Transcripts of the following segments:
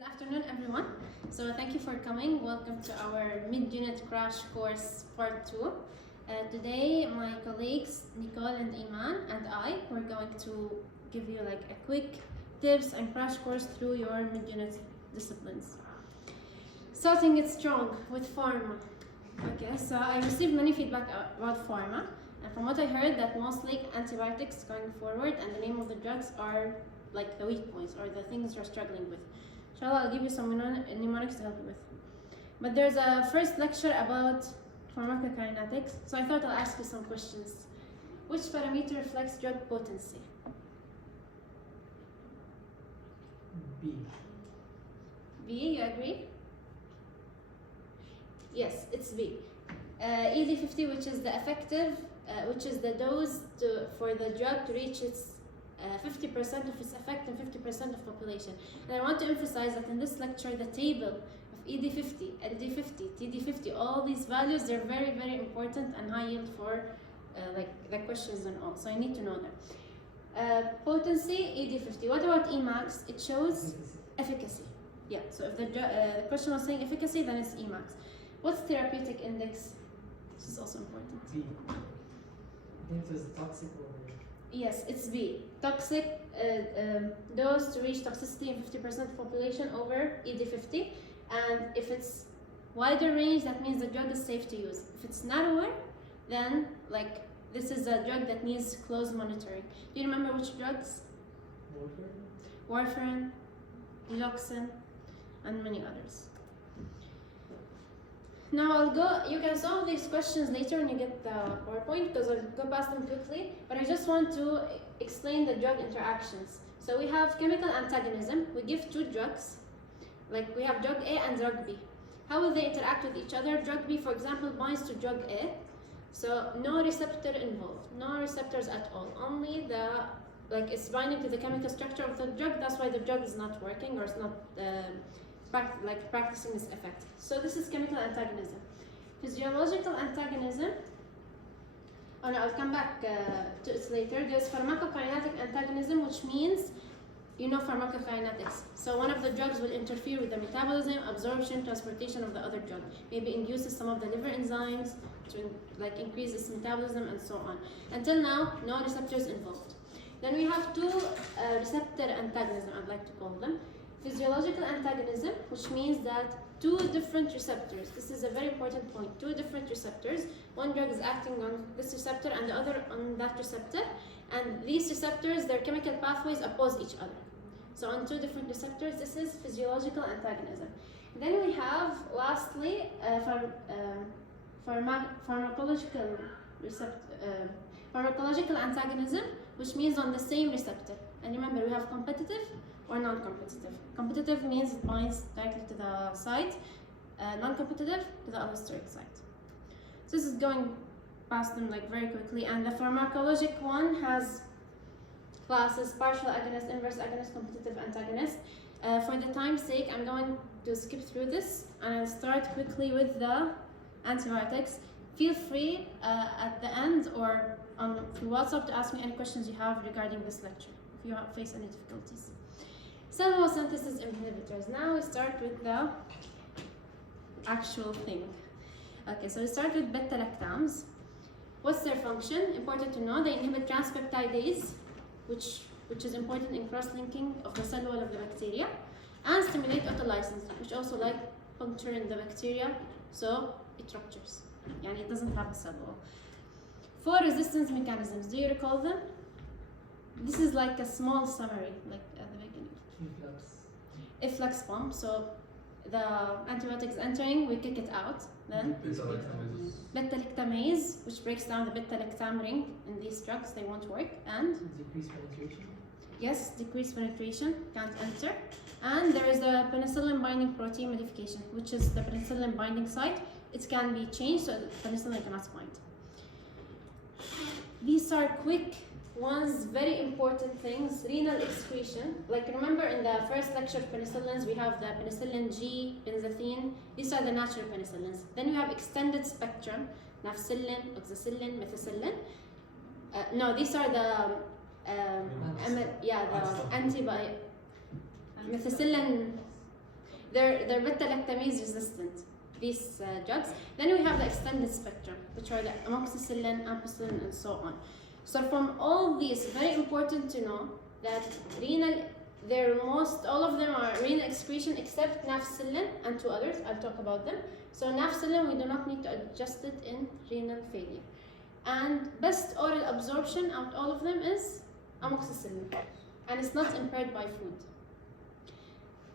Good afternoon, everyone. So thank you for coming. Welcome to our mid-unit crash course part 2. Today, my colleagues Nicol and Eman and I, we're going to give you like a quick tips and crash course through your mid-unit disciplines. Starting it strong with pharma. Okay, so I received many feedback about pharma, and from what I heard, that mostly antibiotics going forward, and the name of the drugs are like the weak points or the things you're struggling with. Inshallah, I'll give you some mnemonics to help you with. But there's a first lecture about pharmacokinetics, so I thought I'll ask you some questions. Which parameter reflects drug potency? B. B, you agree? Yes, it's B. ED50, which is the effective, which is the dose for the drug to reach its 50% of its effect in 50% of population. And I want to emphasize that in this lecture, the table of ED50, LD50, TD50, all these values, they're very, very important and high yield for like the questions and all. So I need to know them. Potency, ED50. What about Emax? It shows efficacy. Yeah, so if the question was saying efficacy, then it's Emax. What's therapeutic index? This is also important. B. I think it was toxic or... Yes, it's B. Toxic dose to reach toxicity in 50% of population over ED50. And if it's wider range, that means the drug is safe to use. If it's narrower, then like this is a drug that needs close monitoring. Do you remember which drugs? Warfarin, Diloxin, and many others. Now you can solve these questions later when you get the PowerPoint because I'll go past them quickly, but I just want to explain the drug interactions. So we have chemical antagonism. We give two drugs, like we have drug A and drug B. How will they interact with each other? Drug B, for example, binds to drug A, so no receptor involved, no receptors at all, only it's binding to the chemical structure of the drug. That's why the drug is not working or it's not practicing its effect. So this is chemical antagonism. Physiological antagonism, oh no, I'll come back to it later. There's pharmacokinetic antagonism, which means you know pharmacokinetics. So one of the drugs will interfere with the metabolism, absorption, transportation of the other drug. Maybe induces some of the liver enzymes to increase its metabolism and so on. Until now, no receptors involved. Then we have two receptor antagonism, I'd like to call them. Physiological antagonism, which means that two different receptors, this is a very important point, two different receptors, one drug is acting on this receptor and the other on that receptor, and these receptors, their chemical pathways oppose each other. So on two different receptors, this is physiological antagonism. Then we have, lastly, pharmacological antagonism, which means on the same receptor. And remember, we have competitive or non-competitive. Competitive means it binds directly to the site, non-competitive to the allosteric site. So this is going past them very quickly, and the pharmacologic one has classes: partial agonist, inverse agonist, competitive antagonist. For the time's sake, I'm going to skip through this, and I'll start quickly with the antibiotics. Feel free at the end or through WhatsApp to ask me any questions you have regarding this lecture, if you face any difficulties. Cell wall synthesis inhibitors. Now we start with the actual thing. Okay, so we start with beta-lactams. What's their function? Important to know. They inhibit transpeptidase, which is important in cross-linking of the cell wall of the bacteria, and stimulate autolysis, which also puncture in the bacteria, so it ruptures. It doesn't have a cell wall. 4 resistance mechanisms. Do you recall them? This is like a small summary, at the beginning. Efflux pump. So the antibiotic is entering, we kick it out. Then beta-lactamase, which breaks down the beta-lactam ring in these drugs, they won't work. And decreased penetration. Yes, decreased penetration, can't enter. And there is the penicillin binding protein modification, which is the penicillin binding site. It can be changed so penicillin cannot bind. These are quick ones, very important things. Renal excretion. Remember in the first lecture of penicillins, we have the penicillin G, benzathine. These are the natural penicillins. Then you have extended spectrum, nafcillin, oxacillin, methicillin. No, these are the antibiotic. Methicillin they're beta-lactamase resistant, these drugs. Then we have the extended spectrum, which are the amoxicillin, ampicillin, and so on. So from all these, very important to know that all of them are renal excretion except nafcillin and two others. I'll talk about them. So nafcillin, we do not need to adjust it in renal failure. And best oral absorption out all of them is amoxicillin, and it's not impaired by food.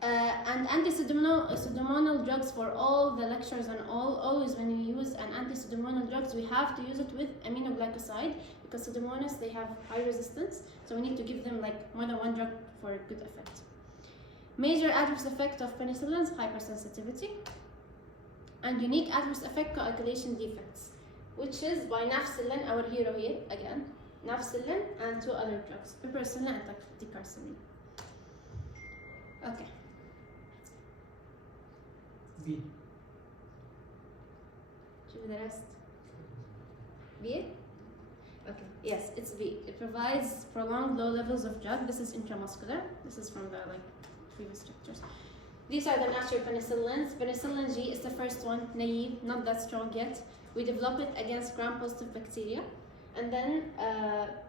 And anti-pseudomonal drugs for all the lectures and always when you use an anti-pseudomonal drugs, we have to use it with aminoglycoside because pseudomonas, they have high resistance, so we need to give them like more than one drug for a good effect. Major adverse effect of penicillins, hypersensitivity, and unique adverse effect, coagulation defects, which is by nafcillin, our hero here again, nafcillin and two other drugs, piperacillin and ticarcillin. Okay. B. Should the rest? B? Okay, yes, it's B. It provides prolonged low levels of drug. This is intramuscular. This is from the previous structures. These are the natural penicillins. Penicillin G is the first one, naive, not that strong yet. We develop it against gram-positive bacteria. And then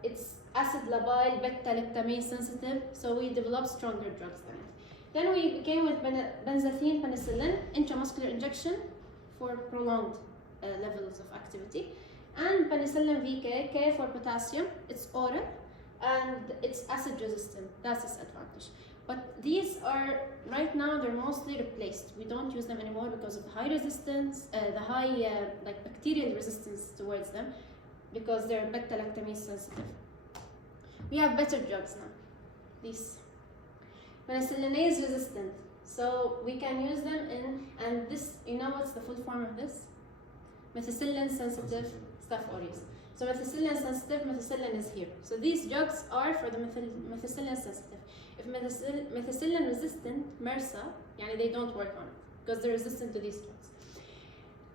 it's acid labile beta-lactamase sensitive, so we develop stronger drugs than it. Then we came with benzathine penicillin, intramuscular injection for prolonged levels of activity. And penicillin VK, K for potassium, it's oral, and it's acid resistant, that's its advantage. But these are, right now, they're mostly replaced. We don't use them anymore because of the high resistance, the high like bacterial resistance towards them, because they're beta-lactamase sensitive. We have better drugs now, these. Penicillinase resistant, so we can use them in, and this, you know what's the full form of this? Methicillin sensitive Staph aureus. So methicillin sensitive, methicillin is here. So these drugs are for the methicillin sensitive. If methicillin resistant, MRSA, they don't work on it because they're resistant to these drugs.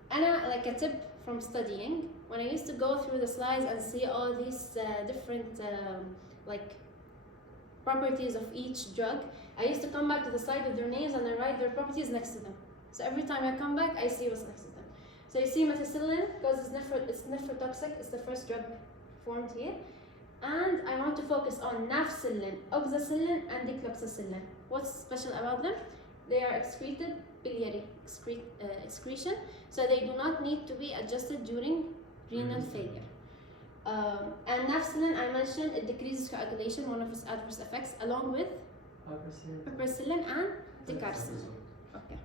And like a tip from studying, when I used to go through the slides and see all these different like properties of each drug, I used to come back to the side of their names and I write their properties next to them. So every time I come back, I see what's next to them. So you see methicillin, because it's nephrotoxic, it's the first drug formed here. And I want to focus on nafcillin, oxacillin, and dicloxacillin. What's special about them? They are excreted biliary excretion, so they do not need to be adjusted during renal failure. And nafcillin, I mentioned, it decreases coagulation, one of its adverse effects, along with piperacillin and ticarcillin. Okay.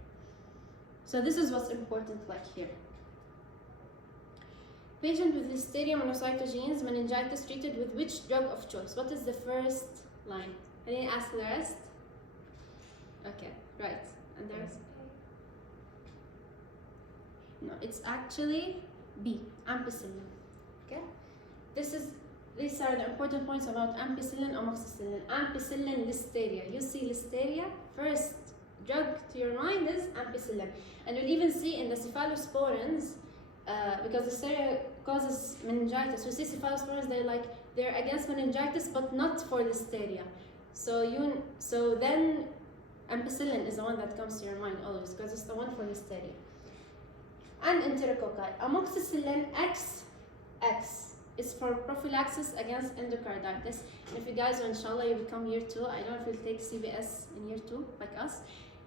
So this is what's important, like here. Patient with Listeria monocytogenes meningitis treated with which drug of choice? What is the first line? I didn't ask the rest. Okay, right. And there's no. It's actually B, ampicillin. Okay. These are the important points about ampicillin, amoxicillin. Ampicillin, Listeria. You see Listeria, first drug to your mind is ampicillin. And you'll even see in the cephalosporins, because Listeria causes meningitis. We see cephalosporins, they're against meningitis, but not for Listeria. So then ampicillin is the one that comes to your mind always, because it's the one for Listeria. And enterococci. Amoxicillin XX is for prophylaxis against endocarditis. And if you guys, inshallah, you become year 2, I don't know if you'll take CBS in year 2, like us.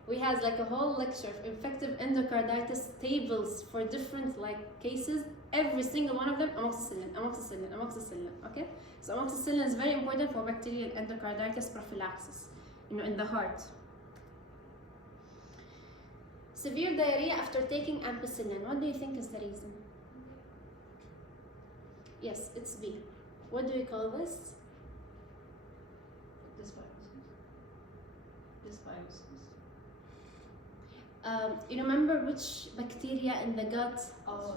We had like a whole lecture of infective endocarditis tables for different cases. Every single one of them, amoxicillin, amoxicillin, amoxicillin, okay? So amoxicillin is very important for bacterial endocarditis prophylaxis, in the heart. Severe diarrhea after taking ampicillin. What do you think is the reason? Yes, it's B. What do we call this? Dysbiosis. You remember which bacteria in the gut? Oh,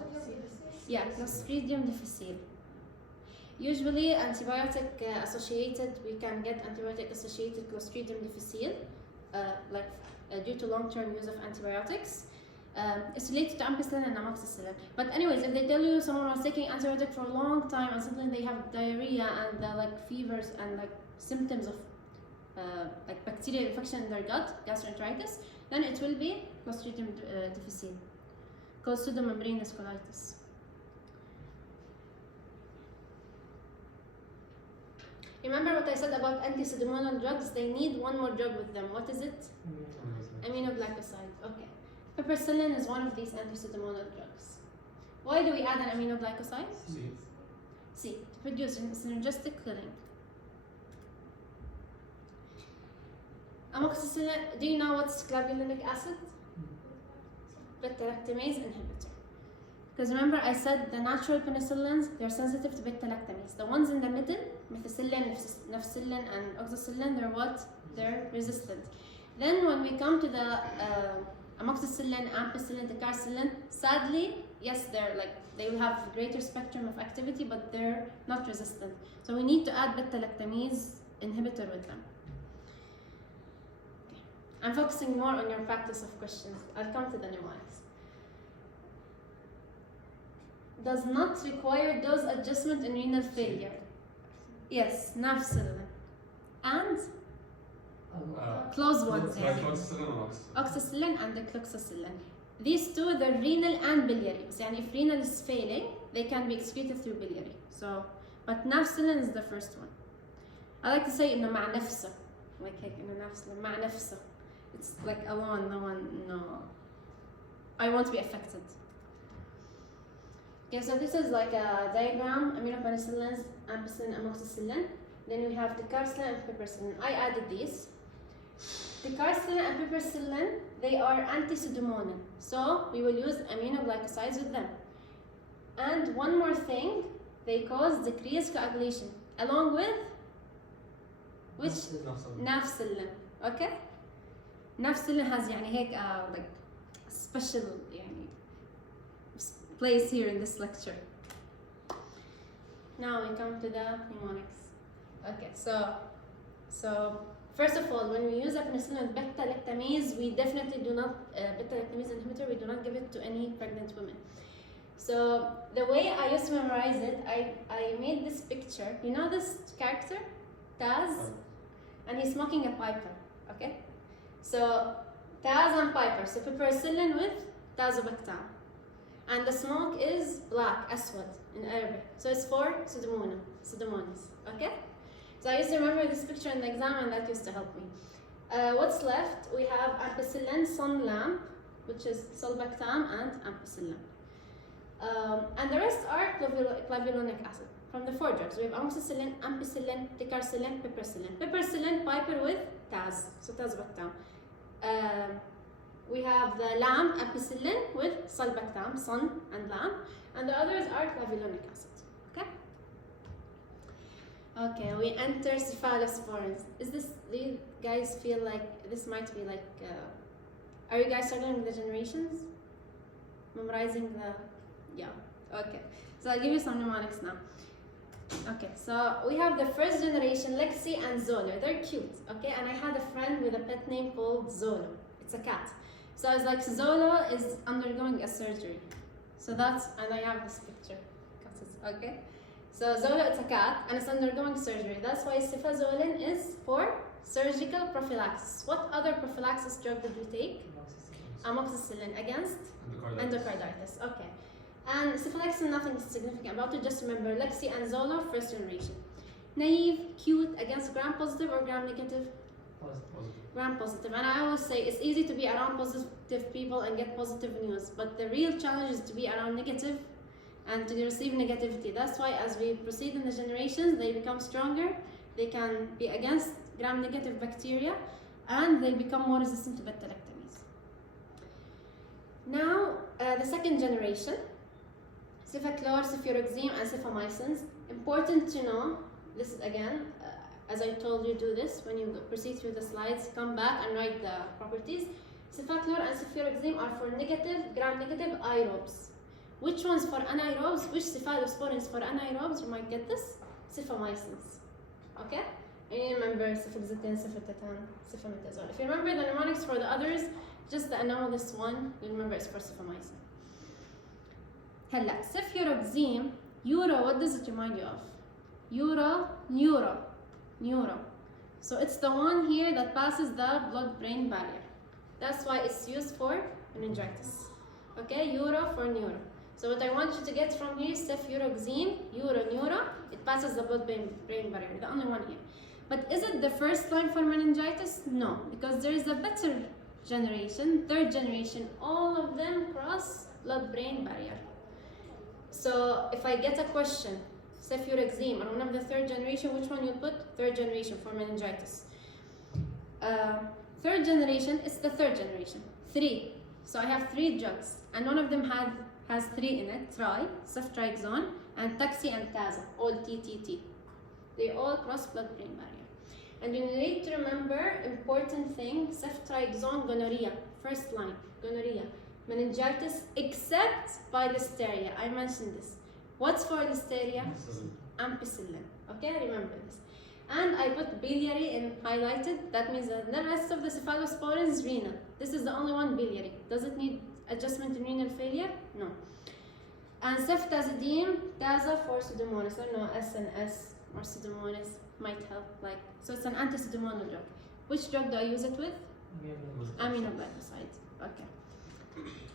Yeah, Clostridium difficile. Usually antibiotic associated, we can get antibiotic associated Clostridium difficile, due to long-term use of antibiotics. It's related to ampicillin and amoxicillin. But anyways, if they tell you someone was taking antibiotic for a long time and suddenly they have diarrhea and fevers and symptoms of like bacterial infection in their gut, gastroenteritis, then it will be Clostridium difficile, called pseudomembranous colitis. Remember what I said about anti-pseudomonal drugs? They need one more drug with them. What is it? Aminoglycoside. Okay. Piperacillin is one of these anti-pseudomonal drugs. Why do we add an aminoglycoside? C. To produce synergistic killing. Amoxicillin. Do you know what's clavulanic acid? Beta-lactamase inhibitor. Because remember I said the natural penicillins, they're sensitive to beta-lactamase. The ones in the middle, methicillin, nafcillin, and oxacillin, they're what? They're resistant. Then when we come to the amoxicillin, ampicillin, ticarcillin, sadly, yes, they will have greater spectrum of activity, but they're not resistant. So we need to add beta-lactamase inhibitor with them. Okay. I'm focusing more on your practice of questions. I'll come to the mnemonics. Does not require dose adjustment in renal failure. Yes, nafcillin. And close ones. Oxacillin and the cloxacillin. These two, they're renal and biliary. So if renal is failing, they can be excreted through biliary. So, but nafcillin is the first one. I like to say إنه مع نفسه, like إنه nafcillin مع نفسه. It's like alone, no. I won't be affected. Okay, so this is like a diagram: aminopenicillins, ampicillin, amoxicillin. Then we have ticarcillin and piperacillin. I added these. Ticarcillin and piperacillin, they are anti-pseudomonal, so we will use aminoglycosides with them. And one more thing, they cause decreased coagulation, along with which? Nafcillin. Okay? Nafcillin has like special place here in this lecture. Now we come to the mnemonics. Okay, so first of all, when we use a penicillin with beta-lactamase, we definitely do not, beta-lactamase inhibitor, we do not give it to any pregnant women. So the way I used to memorize it, I made this picture. You know this character? Taz? And he's smoking a piper, okay? So Taz and piper, so piperacillin with tazobactam. And the smoke is black, aswad in Arabic. So it's for pseudomonas, okay? So I used to remember this picture in the exam, and that used to help me. What's left? We have ampicillin, sun lamp, which is sulbactam and ampicillin. And the rest are clavulanic acid from the 4 drugs. We have amoxicillin, ampicillin, ticarcillin, piperacillin. Piperacillin, piper with taz, so tazobactam. We have the lamp, ampicillin with sulbactam, sun and lamp, and the others are clavulanic acid. Okay? Okay, we enter cephalosporins. Do you guys feel like this might be like, are you guys struggling with the generations? Memorizing the, yeah, okay. So I'll give you some mnemonics now. Okay, so we have the first generation, Lexi and Zolo. They're cute, okay? And I had a friend with a pet name called Zolo. It's a cat. So I was like, Zolo is undergoing a surgery. So that's, and I have this picture, okay? So Zolo, it's a cat, and it's undergoing surgery. That's why cefazolin is for surgical prophylaxis. What other prophylaxis drug did we take? Amoxicillin against? Endocarditis, okay. And cephalexin, nothing significant about it. Just remember, Lexi and Zolo, first generation. Naive, cute, against gram-positive or gram-negative? Positive. Gram-positive. And I always say it's easy to be around positive people and get positive news, but the real challenge is to be around negative and to receive negativity. That's why as we proceed in the generations, they become stronger, they can be against gram-negative bacteria, and they become more resistant to beta-lactamase. Now, the second generation, cefaclor, cefuroxime, and cefamycins. Important to know, this is again, as I told you, do this when you proceed through the slides, come back and write the properties. Cefaclor and cefuroxime are for negative, gram-negative aerobes. Which ones for anaerobes? Which cephalosporins for anaerobes? You might get this. Cefamycins. Okay? And you remember cefixatin, cefetatan, cefametazole. If you remember the mnemonics for the others, just the anomalous one, you remember it's for cefamycin. Hella, cefuroxime, euro, what does it remind you of? Euro, neuro. So it's the one here that passes the blood-brain barrier. That's why it's used for meningitis. Okay, euro for neuro. So what I want you to get from here is cefuroxime, neuro, it passes the blood-brain barrier, the only one here. But is it the first line for meningitis? No, because there is a better generation, third generation, all of them cross blood-brain barrier. So if I get a question, cefuroxime, or one of the third generation, which one you put? Third generation for meningitis. Third generation is the third generation, 3. So I have 3 drugs, and one of them has 3 in it, ceftriaxone, and taxi and taza, all TTT. They all cross blood-brain barrier. And you need to remember important thing, ceftriaxone, gonorrhea, first line, gonorrhea, meningitis, except by listeria. I mentioned this. What's for listeria? Ampicillin. Okay, remember this. And I put biliary in highlighted. That means that the rest of the cephalosporin is renal. This is the only one biliary. Does it need adjustment in renal failure? No. And ceftazidime, taza for Pseudomonas. I don't know, SNS or Pseudomonas might help. So it's an anti-Pseudomonal drug. Which drug do I use it with? Aminoglycoside. Okay.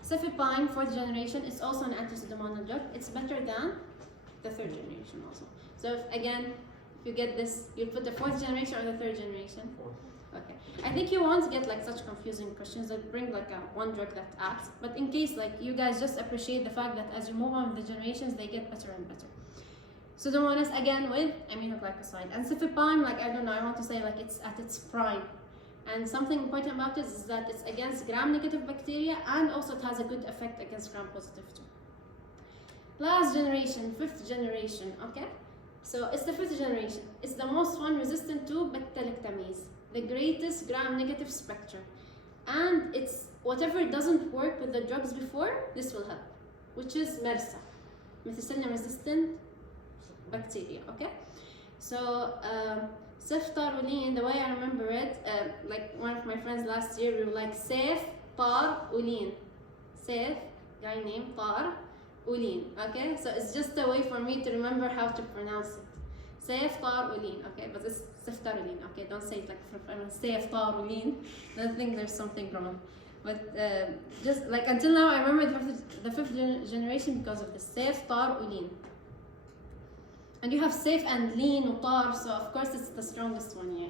Cefepime, 4th generation, is also an anti-Pseudomonal drug. It's better than the 3rd generation also. So if you get this, you put the 4th generation or the 3rd generation? 4th. Okay. I think you won't get such confusing questions that bring one drug that acts. But in case you guys just appreciate the fact that as you move on with the generations, they get better and better. Pseudomonas again with aminoglycoside. And cefepime, I don't know, I want to say it's at its prime. And something important about it is that it's against gram-negative bacteria, and also it has a good effect against gram-positive too. Last generation, 5th generation, okay? So it's the 5th generation. It's the most one resistant to beta-lactamase, the greatest gram-negative spectrum. And it's whatever doesn't work with the drugs before, this will help, which is MRSA, methicillin-resistant bacteria, okay? So ceftaroline, the way I remember it, one of my friends last year, we were ceftaroline. Cef, guy name, tar-uline, okay? So it's just a way for me to remember how to pronounce it. Ceftaroline, okay? But it's ceftaroline, okay? Don't say it ceftaroline. Don't think there's something wrong. But just until now, I remember the 5th generation because of the ceftaroline. And you have safe and lean utar, so of course it's the strongest one here.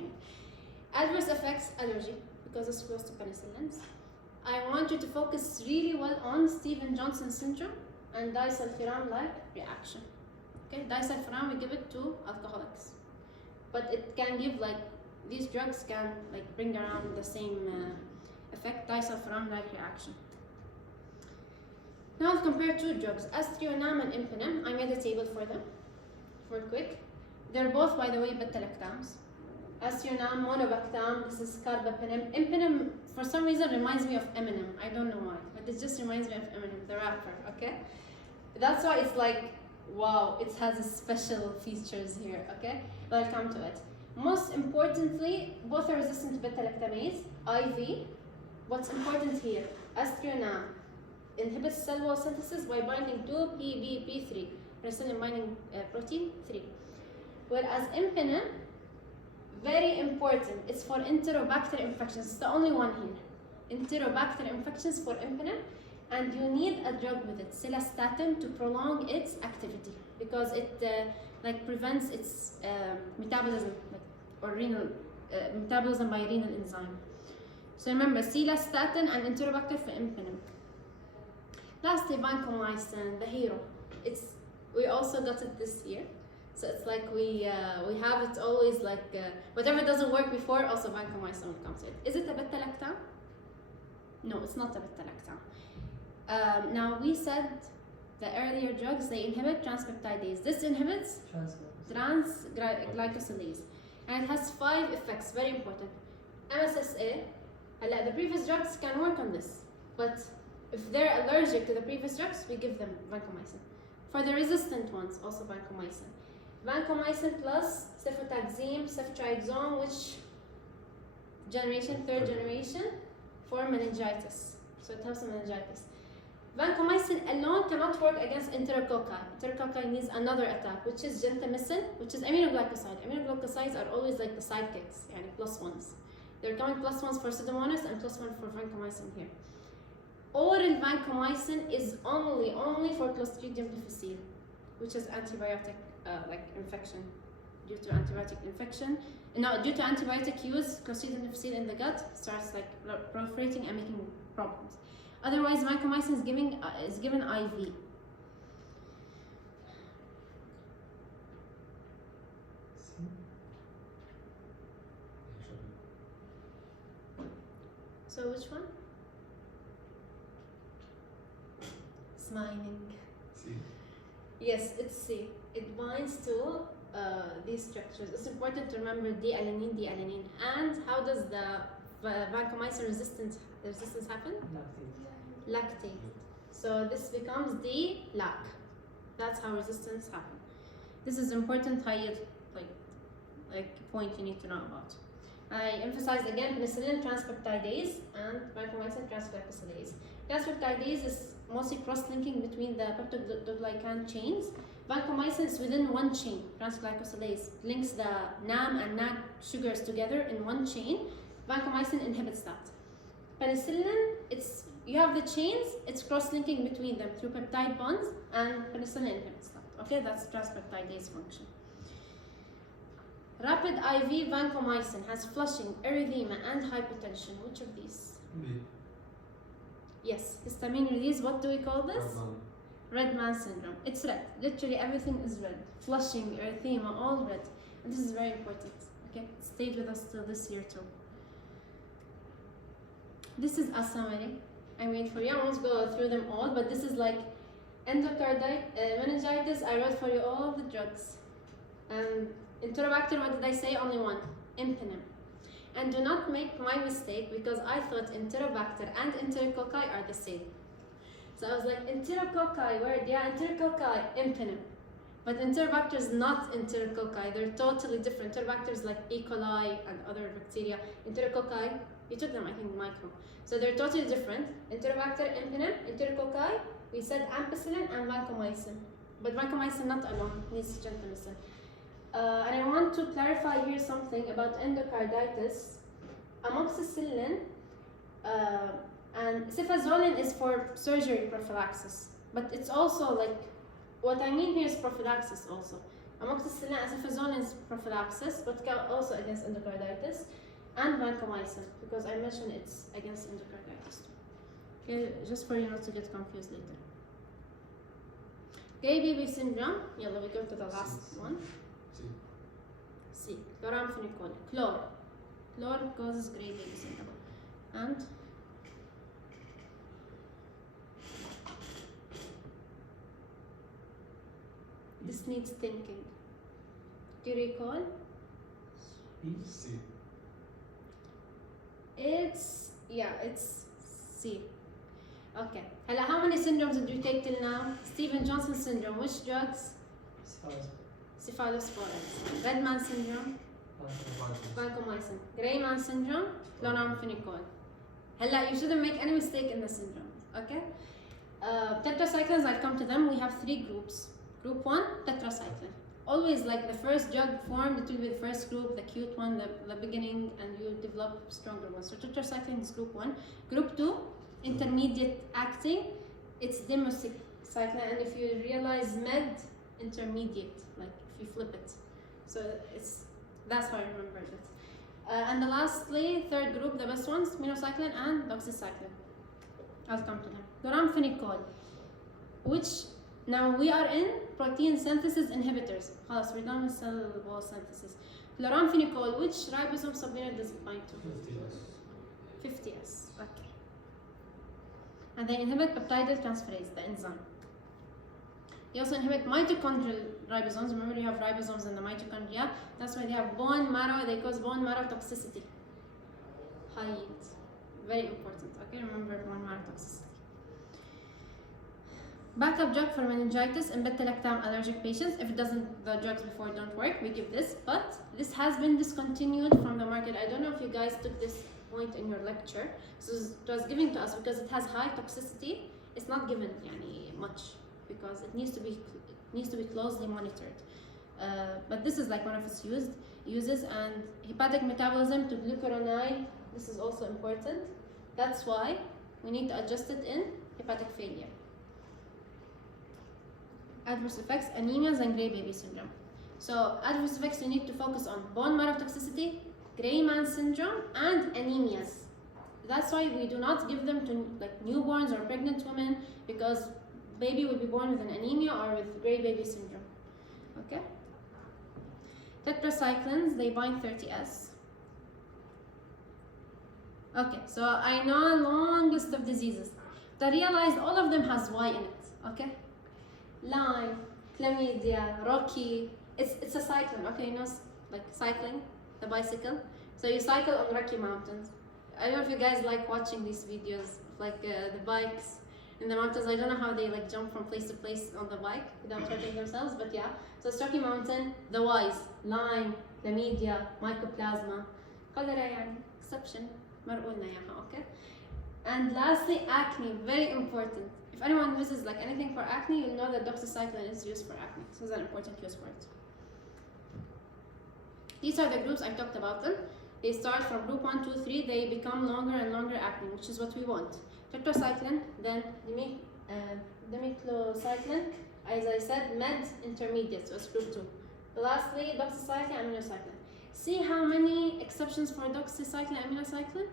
Adverse effects, allergy, because it's close to penicillins. I want you to focus really well on Stevens-Johnson syndrome and disulfiram-like reaction. Okay, disulfiram, we give it to alcoholics. But it can give these drugs can bring around the same effect, disulfiram-like reaction. Now I'll compare 2 drugs, aztreonam and impenem. I made a table for them. For quick, they're both, by the way, beta-lactams. Aztreonam, monobactam, this is carbapenem. Impenem, for some reason, reminds me of Eminem. I don't know why, but it just reminds me of Eminem, the rapper, okay? That's why it's wow, it has a special features here, okay? But I'll come to it. Most importantly, both are resistant to beta-lactamase, IV. What's important here? Aztreonam inhibits cell wall synthesis by binding to PBP3. Penicillin binding protein 3. Whereas impenem, very important, it's for enterobacter infections. It's the only one here. Enterobacter infections for impenem, and you need a drug with it, cilastatin, to prolong its activity because it prevents its metabolism or renal metabolism by renal enzyme. So remember, cilastatin and enterobacter for impenem. Lastly, vancomycin, the hero. We also got it this year, so it's we have it always whatever doesn't work before, also vancomycin will come to it. Is it a beta-lactam? No, it's not a beta-lactam. Now we said the earlier drugs, they inhibit transpeptidase. This inhibits transglycosylase, and it has 5 effects, very important. MSSA, the previous drugs can work on this, but if they're allergic to the previous drugs, we give them vancomycin. For the resistant ones, also vancomycin. Vancomycin plus cefotaxime, ceftriaxone, which generation? 3rd generation, for meningitis. So it helps in meningitis. Vancomycin alone cannot work against enterococci. Enterococci needs another attack, which is gentamicin, which is aminoglycoside. Aminoglycosides are always like the sidekicks, yani plus ones. They're coming plus ones for Pseudomonas and plus one for vancomycin here. Oral vancomycin is only for Clostridium difficile, which is antibiotic like infection due to antibiotic infection. No, due to antibiotic use, Clostridium difficile in the gut starts like proliferating and making problems. Otherwise, vancomycin is given IV. So which one? Smiling. C. Yes, it's C. It binds to these structures. It's important to remember D-alanine. And how does the vancomycin resistance happen? Lactate. So this becomes D-lac. That's how resistance happens. This is important higher like point you need to know about. I emphasize again penicillin transpeptidase and vancomycin transglycosylase. Transpeptidase is mostly cross-linking between the peptidoglycan chains. Vancomycin is within one chain. Transglycosylase links the NAM and NAC sugars together in one chain. Vancomycin inhibits that. Penicillin, you have the chains, it's cross-linking between them through peptide bonds, and penicillin inhibits that. Okay, that's transpeptidase function. Rapid IV vancomycin has flushing, erythema, and hypotension. Which of these? B. Yes, histamine release. What do we call this? Red man syndrome. It's red. Literally everything is red. Flushing, erythema, all red. And this is very important. Okay, it stayed with us till this year too. This is a summary. I mean, for you, I won't go through them all, but this is like endocarditis, meningitis. I wrote for you all the drugs. Enterobacter, what did I say? Only one. Impenem. And do not make my mistake, because I thought Enterobacter and Enterococci are the same. So I was like, Enterococci, word, yeah, Enterococci, Impenem. But Enterobacter is not Enterococci, they're totally different. Enterobacter is like E. coli and other bacteria. Enterococci, you took them, I think, micro. So they're totally different. Enterobacter, Impenem, Enterococci, we said ampicillin and vancomycin. But vancomycin not alone, needs gentamicin. And I want to clarify here something about endocarditis. Amoxicillin and cefazolin is for surgery prophylaxis, but it's also like, what I mean here is prophylaxis also. Amoxicillin and cefazolin is prophylaxis, but also against endocarditis, and vancomycin, because I mentioned it's against endocarditis too. Okay, just for you not to get confused later. Gay baby syndrome, yalla, we go to the last one. C. Chloramphenicol. Chlor causes gray baby syndrome. And this needs thinking. Do you recall? C. It's C. Okay. Hala, how many syndromes did you take till now? Stevens-Johnson syndrome. Which drugs? Cephalosporins. Red man syndrome, vancomycin. Gray man syndrome, chloramphenicol. Hella, you shouldn't make any mistake in the syndromes, okay? Tetracyclines, I'll come to them. We have 3 groups. Group 1, tetracycline. Always like the first drug formed, it will be the first group, the cute one, the beginning, and you develop stronger ones. So tetracycline is group 1. Group 2, intermediate acting, it's democycline, and if you realize med, intermediate, like if you flip it. So that's how I remembered it. And lastly, third group, the best ones, minocycline and doxycycline. I'll come to them. Chloramphenicol, which now we are in protein synthesis inhibitors. Khalas, we're done with cell wall synthesis. Chloramphenicol, which ribosome subunit does it bind to? 50S. Okay. And they inhibit peptidyl transferase, the enzyme. They also inhibit mitochondrial ribosomes. Remember, you have ribosomes in the mitochondria. That's why they have bone marrow. They cause bone marrow toxicity. High yield. Very important. Okay, remember bone marrow toxicity. Backup drug for meningitis and beta-lactam allergic patients. If it doesn't, the drugs before don't work, we give this. But this has been discontinued from the market. I don't know if you guys took this point in your lecture. So it was given to us because it has high toxicity. it's not given يعني much because it needs to be closely monitored. But this is like one of its uses, and hepatic metabolism to glucuronide. This is also important. That's why we need to adjust it in hepatic failure. Adverse effects, anemias and gray baby syndrome. So adverse effects, we need to focus on bone marrow toxicity, gray man syndrome, and anemias. That's why we do not give them to like newborns or pregnant women, because baby will be born with an anemia or with gray baby syndrome. Okay. Tetracyclines, they bind 30S. Okay, so I know a long list of diseases, but I realized all of them has Y in it. Okay. Lyme, chlamydia, rocky. It's a cyclone. Okay, you know, like cycling, the bicycle. So you cycle on rocky mountains. I don't know if you guys like watching these videos, like the bikes in the mountains. I don't know how they like jump from place to place on the bike without hurting themselves, but yeah. So it's Rocky Mountain, the Y's, Lyme, chlamydia, mycoplasma, cholera يعني exception, مرقولنا إياها, okay? And lastly, acne, very important. If anyone uses like anything for acne, you'll know that doxycycline is used for acne. So it's an important use for it. These are the groups I talked about them. They start from group 1, 2, 3, they become longer and longer acting, which is what we want. Tetracycline, then demiclocycline, as I said, med intermediate, so it's group 2. Lastly, doxycycline, aminocycline. See how many exceptions for doxycycline, aminocycline?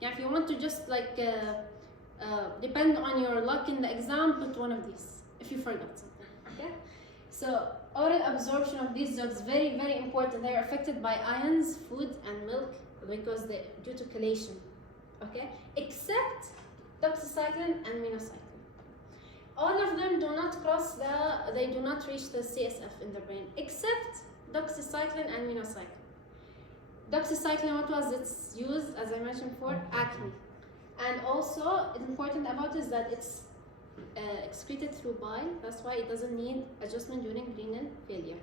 Yeah, if you want to just like depend on your luck in the exam, put one of these, if you forgot something, okay? So, oral absorption of these drugs, very, very important. They are affected by ions, food, and milk because due to chelation, okay? Except doxycycline and minocycline. All of them do not they do not reach the CSF in the brain, except doxycycline and minocycline. Doxycycline, what was its use, as I mentioned before? Acne. And also, important about is that it's excreted through bile. That's why it doesn't need adjustment during renal failure.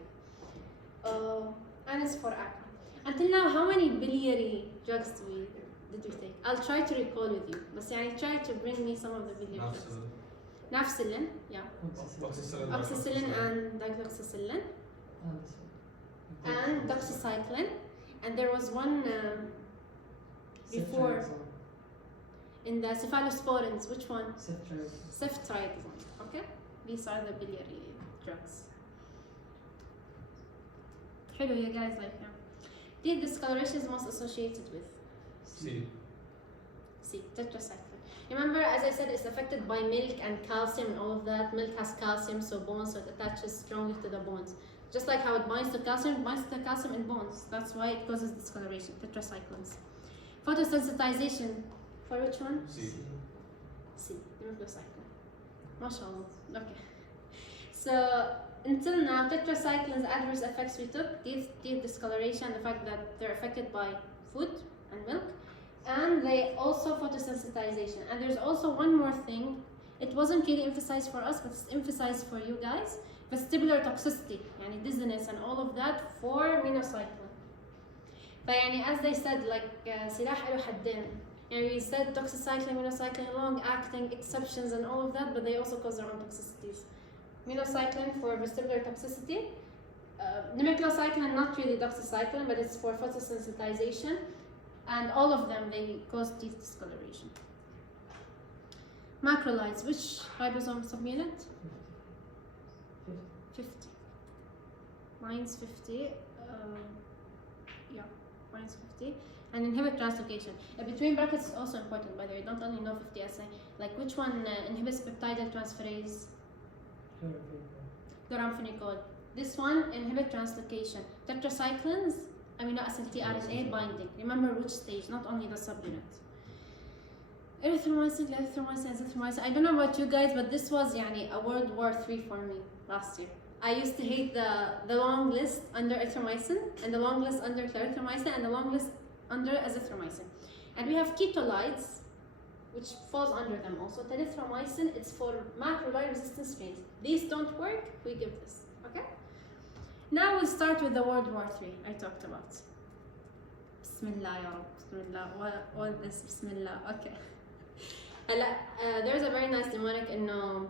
And it's for acne. Until now, how many biliary drugs did we take? I'll try to recall with you. But try to bring me some of the biliary drugs. Nafcillin, yeah. Oxycillin and dicloxycillin. And doxycycline. And there was one before in the cephalosporins. Which one? Ceftriaxone. Okay, these are the biliary drugs. Hello, you guys like them. The discoloration is most associated with C. Tetracycline. Remember, as I said, it's affected by milk and calcium and all of that. Milk has calcium, so bones, so it attaches strongly to the bones. Just like how it binds to calcium, it binds to the calcium in bones. That's why it causes discoloration. Tetracyclines. Photosensitization. For which one? C. Demiclocycline. MashaAllah. Okay. So until now, tetracycline's adverse effects we took, teeth discoloration, the fact that they're affected by food and milk, and they also photosensitization. And there's also one more thing. It wasn't really emphasized for us, but it's emphasized for you guys. Vestibular toxicity, يعني dizziness and all of that for minocycline. فيعني as they said, like سلاح له حدين. And we said doxycycline, minocycline, long acting exceptions and all of that, but they also cause their own toxicities. Minocycline for vestibular toxicity. Demiclocycline, not really doxycycline, but it's for photosensitization. And all of them, they cause teeth discoloration. Macrolides, which ribosome subunit? 50. Mine's 50. Yeah, mine's 50. And inhibit translocation. Between brackets is also important, by the way. Don't only know 50 SA. Like which one inhibits peptidyl transferase? Chloramphenicol. This one inhibit translocation. Tetracyclines, amino acid tRNA binding. Remember which stage, not only the subunit. Erythromycin, azithromycin. I don't know about you guys, but this was a World War III for me last year. I used to hate the long list under erythromycin, and the long list under clarithromycin, and the long list under azithromycin. And we have ketolides, which falls under them also. Telithromycin, it's for macrolide resistance strains. These don't work, we give this, okay? Now we'll start with the World War III I talked about. Bismillah, ya Rab, Bismillah, all this, Bismillah, okay. هلا there's a very nice mnemonic إنه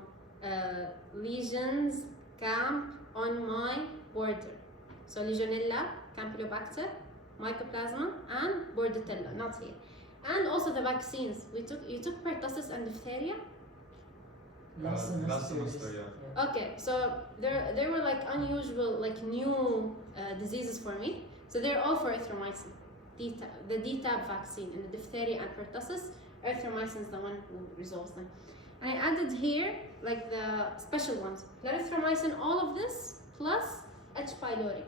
lesions camp on my border. So Legionella, Campylobacter, Mycoplasma, and Bordetella, not here. And also the vaccines. You took pertussis and diphtheria. Last semester, yeah. Okay, so there were like unusual, like new diseases for me. So they're all for erythromycin. The DTaP vaccine and the diphtheria and pertussis. Erythromycin is the one who resolves them. And I added here like the special ones. Erythromycin, all of this plus H. pylori.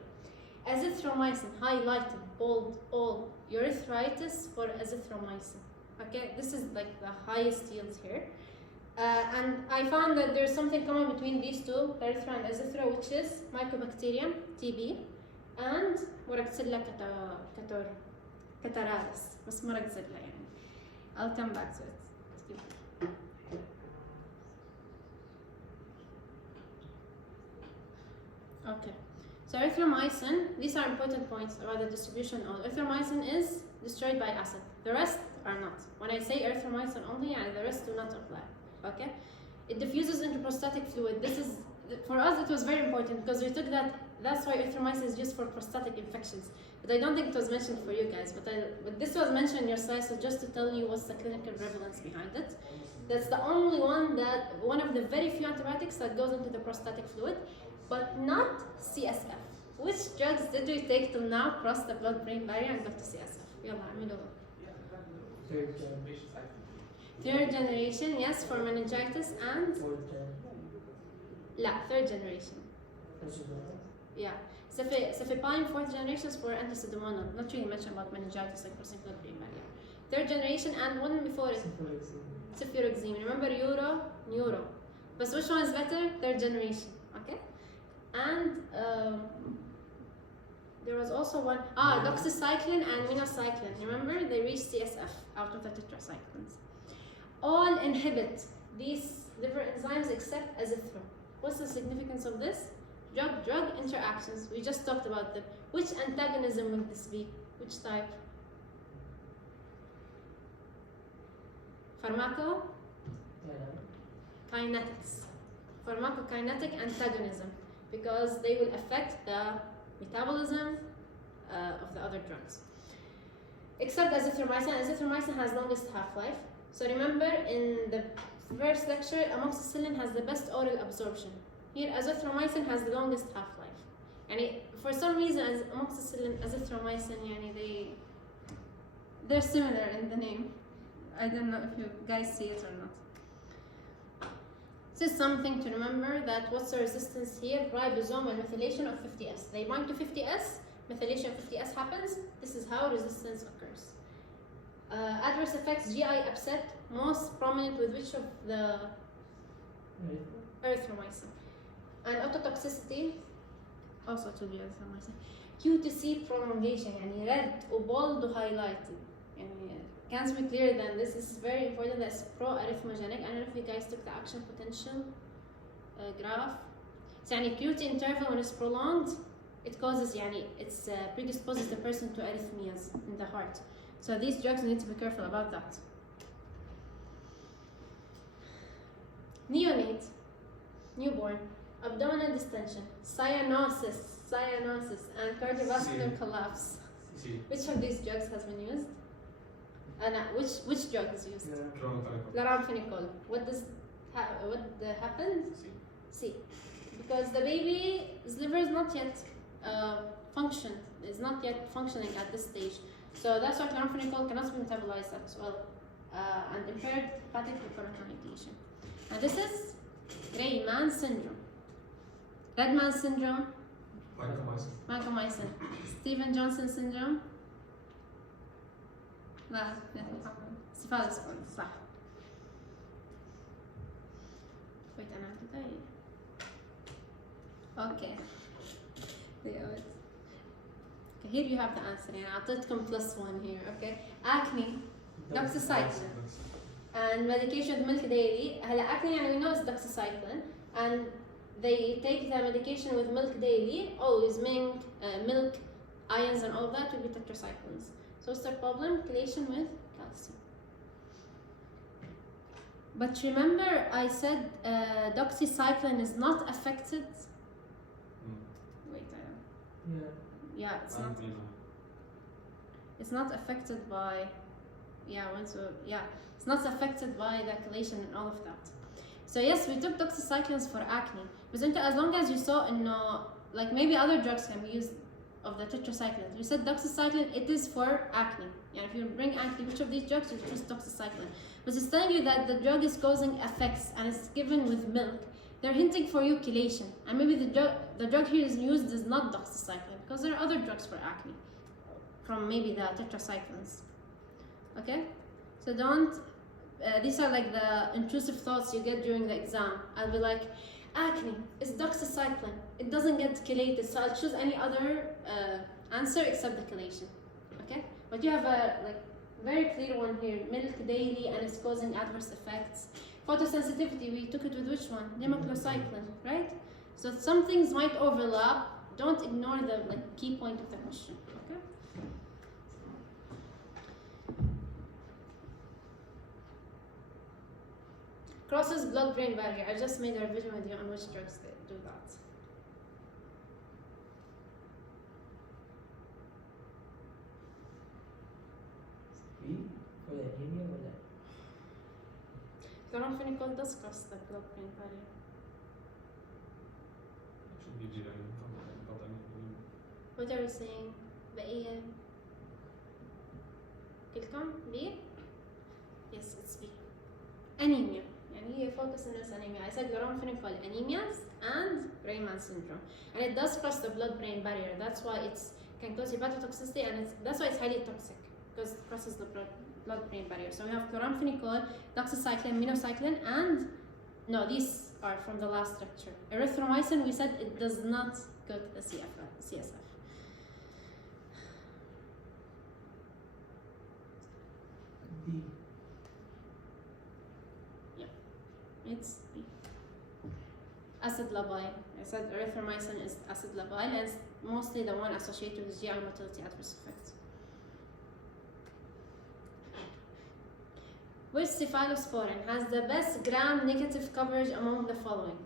Azithromycin, highlighted, bold, all urethritis for azithromycin. Okay, this is like the highest yields here. And I found that there's something common between these two, erythro and azithro, which is Mycobacterium, TB, and Moraxilla catararis. بس Moraxilla يعني. I'll come back to it. Okay. So erythromycin, these are important points about the distribution of erythromycin is destroyed by acid. The rest are not. When I say erythromycin only, and the rest do not apply. Okay? It diffuses into prostatic fluid. This is, for us, it was very important because we took that. That's why erythromycin is used for prostatic infections. But I don't think it was mentioned for you guys. But this was mentioned in your slide, so just to tell you what's the clinical prevalence behind it. That's the only one of the very few antibiotics that goes into the prostatic fluid, but not CSF. Which drugs did we take till now cross the blood-brain barrier and got to CSF? يلا اعملوا. Third generation, yes, for meningitis and لا third generation. Yeah. Cefepime, fourth generation is for antipseudomonal. Not really mentioned about meningitis like crossing blood-brain barrier. Third generation and one before it. Cefuroxime. Remember neuro. But which one is better? Third generation. Okay. And there was also one, doxycycline and minocycline. Remember, they reach CSF out of the tetracyclines. All inhibit these liver enzymes except azithro. What's the significance of this? Drug-drug interactions. We just talked about them. Which antagonism will this be? Which type? Pharmacokinetics. Pharmacokinetic antagonism. Because they will affect the metabolism of the other drugs. Except azithromycin. Azithromycin has longest half-life. So remember in the first lecture, amoxicillin has the best oral absorption. Here azithromycin has the longest half-life. And for some reason, amoxicillin, azithromycin, they're similar in the name. I don't know if you guys see it or not. This is something to remember, that what's the resistance here? Ribosomal methylation of 50S. They bind to 50S, methylation of 50S happens. This is how resistance occurs. Adverse effects, GI upset, most prominent with which of the erythromycin. And ototoxicity, also to the erythromycin. QTC prolongation, red or bold or highlighted. Can't be clearer than this. This is very important. That's pro-arrhythmogenic. I don't know if you guys took the action potential graph. So QT interval when it's prolonged, it causes it's predisposes the person to arrhythmias in the heart. So these drugs need to be careful about that. Neonate, newborn, abdominal distension, cyanosis, and cardiovascular collapse. Which of these drugs has been used? Which drug is used? Nicol. What happened? C. Because the baby's liver is not yet functioning at this stage. So that's why Nicol cannot be metabolized as well, and impaired hepatic hypercoagulation. Now this is gray man syndrome, red man syndrome, Vancomycin, Stephen Johnson syndrome. لا استفادة صح. wait أنا كده. Okay. Here you have the answer. يعني أعطيتكم +1 here. Okay. Acne, doxycycline, and medication with milk daily. هلا acne we know it's doxycycline, and they take the medication with milk daily. Always milk, ions, and all that will be tetracyclines. So what's the problem? Chelation with calcium. But remember, I said doxycycline is not affected. Wait, I don't. Yeah, it's not. It's not affected by. It's not affected by the chelation and all of that. So yes, we took doxycyclines for acne. But as long as you saw like maybe other drugs can be used of the tetracyclines. We said doxycycline, it is for acne. Yeah, if you bring acne, which of these drugs you choose doxycycline? But it's telling you that the drug is causing effects and it's given with milk. They're hinting for you chelation. And maybe the drug here is used is not doxycycline because there are other drugs for acne from maybe the tetracyclines. Okay? So don't, these are like the intrusive thoughts you get during the exam. I'll be like, acne is doxycycline. It doesn't get chelated, so I'll choose any other answer except the chelation. Okay? But you have a very clear one here, milk daily and it's causing adverse effects. Photosensitivity, we took it with which one? Nemoclocycline, right? So some things might overlap. Don't ignore the key point of the question. Okay? Crosses blood-brain barrier. I just made a revision with you on which drugs do that. For the anemia or that? Chloramphenicol does cross the blood-brain barrier. What are we saying? بقية كلكم B? Yes, it's B. Anemia. يعني هي focus on this anemia. I said chloramphenicol anemias and Rayman syndrome. And it does cross the blood-brain barrier. That's why it can cause hepatotoxicity and that's why it's highly toxic. Because it crosses the blood-brain barrier. So we have chloramphenicol, doxycycline, minocycline, and no, these are from the last lecture. Erythromycin, we said it does not go to the CSF. D. Yeah, it's B. Acid labile. I said erythromycin is acid labile, and it's mostly the one associated with GI motility adverse effects. Which cephalosporin has the best gram-negative coverage among the following?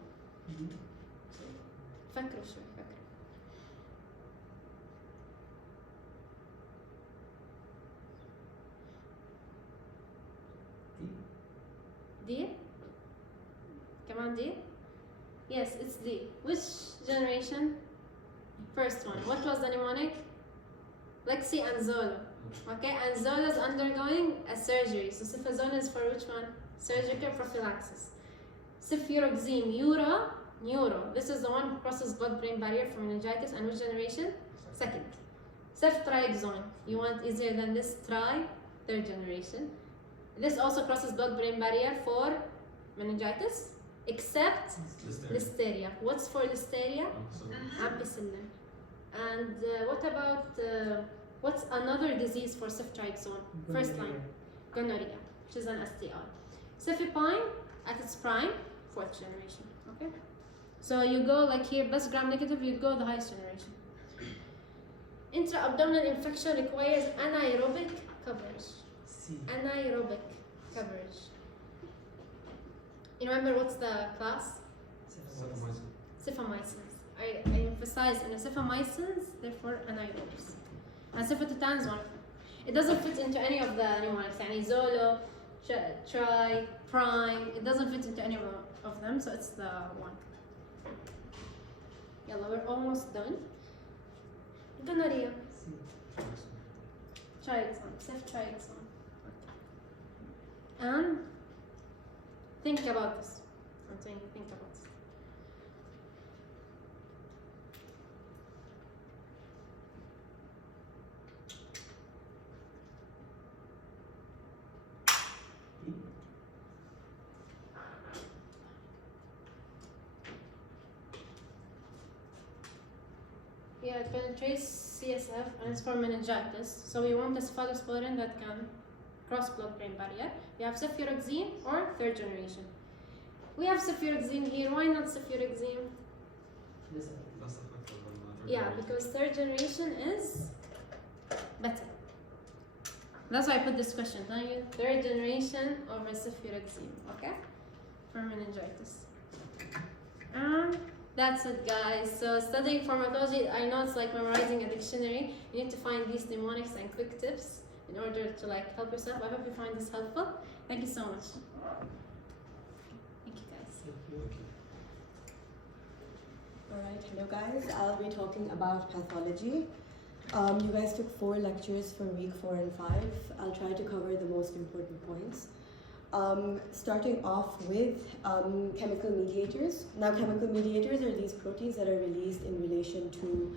فكروا شوي فكروا. D? كمان D? Yes, it's D. Which generation? First one. What was the mnemonic? Lexi and Zolo. Okay, and Zola is undergoing a surgery. So Cefazone is for which one? Surgical prophylaxis. Cefuroxime, neuro. This is the one who crosses blood-brain barrier for meningitis. And which generation? Second. Ceftriaxone. You want easier than this? Third generation. This also crosses blood-brain barrier for meningitis, except listeria. What's for listeria? Ampicillin. And what about what's another disease for ceftriaxone? First line, gonorrhea, which is an STI. Cefepime at its prime, fourth generation. Okay, so you go like here, best gram-negative. You go the highest generation. Intra-abdominal infection requires anaerobic coverage. C. Anaerobic coverage. You remember what's the class? Cephamycins. I emphasize in the cephamycins, therefore anaerobes. And cefatotan is one of them. It doesn't fit into any of the mnemonics. يعني Zolo, Tri, Prime. It doesn't fit into any of them, so it's the one. Yalla, we're almost done. Gonorrhea. Triaxone, ceftriaxone. And think about this. I'm saying think about this. Yeah, it penetrates CSF and it's for meningitis. So we want a cephalosporin that can cross blood-brain barrier. We have cefuroxime or third generation. We have cefuroxime here. Why not cefuroxime? Yeah, because third generation is better. That's why I put this question. Don't you? Third generation of cephaloxime, okay? For meningitis. That's it, guys. So studying pharmacology, I know it's like memorizing a dictionary. You need to find these mnemonics and quick tips in order to like help yourself. I hope you find this helpful. Thank you so much. Thank you, guys. Alright, hello guys. I'll be talking about pathology. You guys took 4 lectures for week 4 and 5. I'll try to cover the most important points. Starting off with chemical mediators. Now, chemical mediators are these proteins that are released in relation to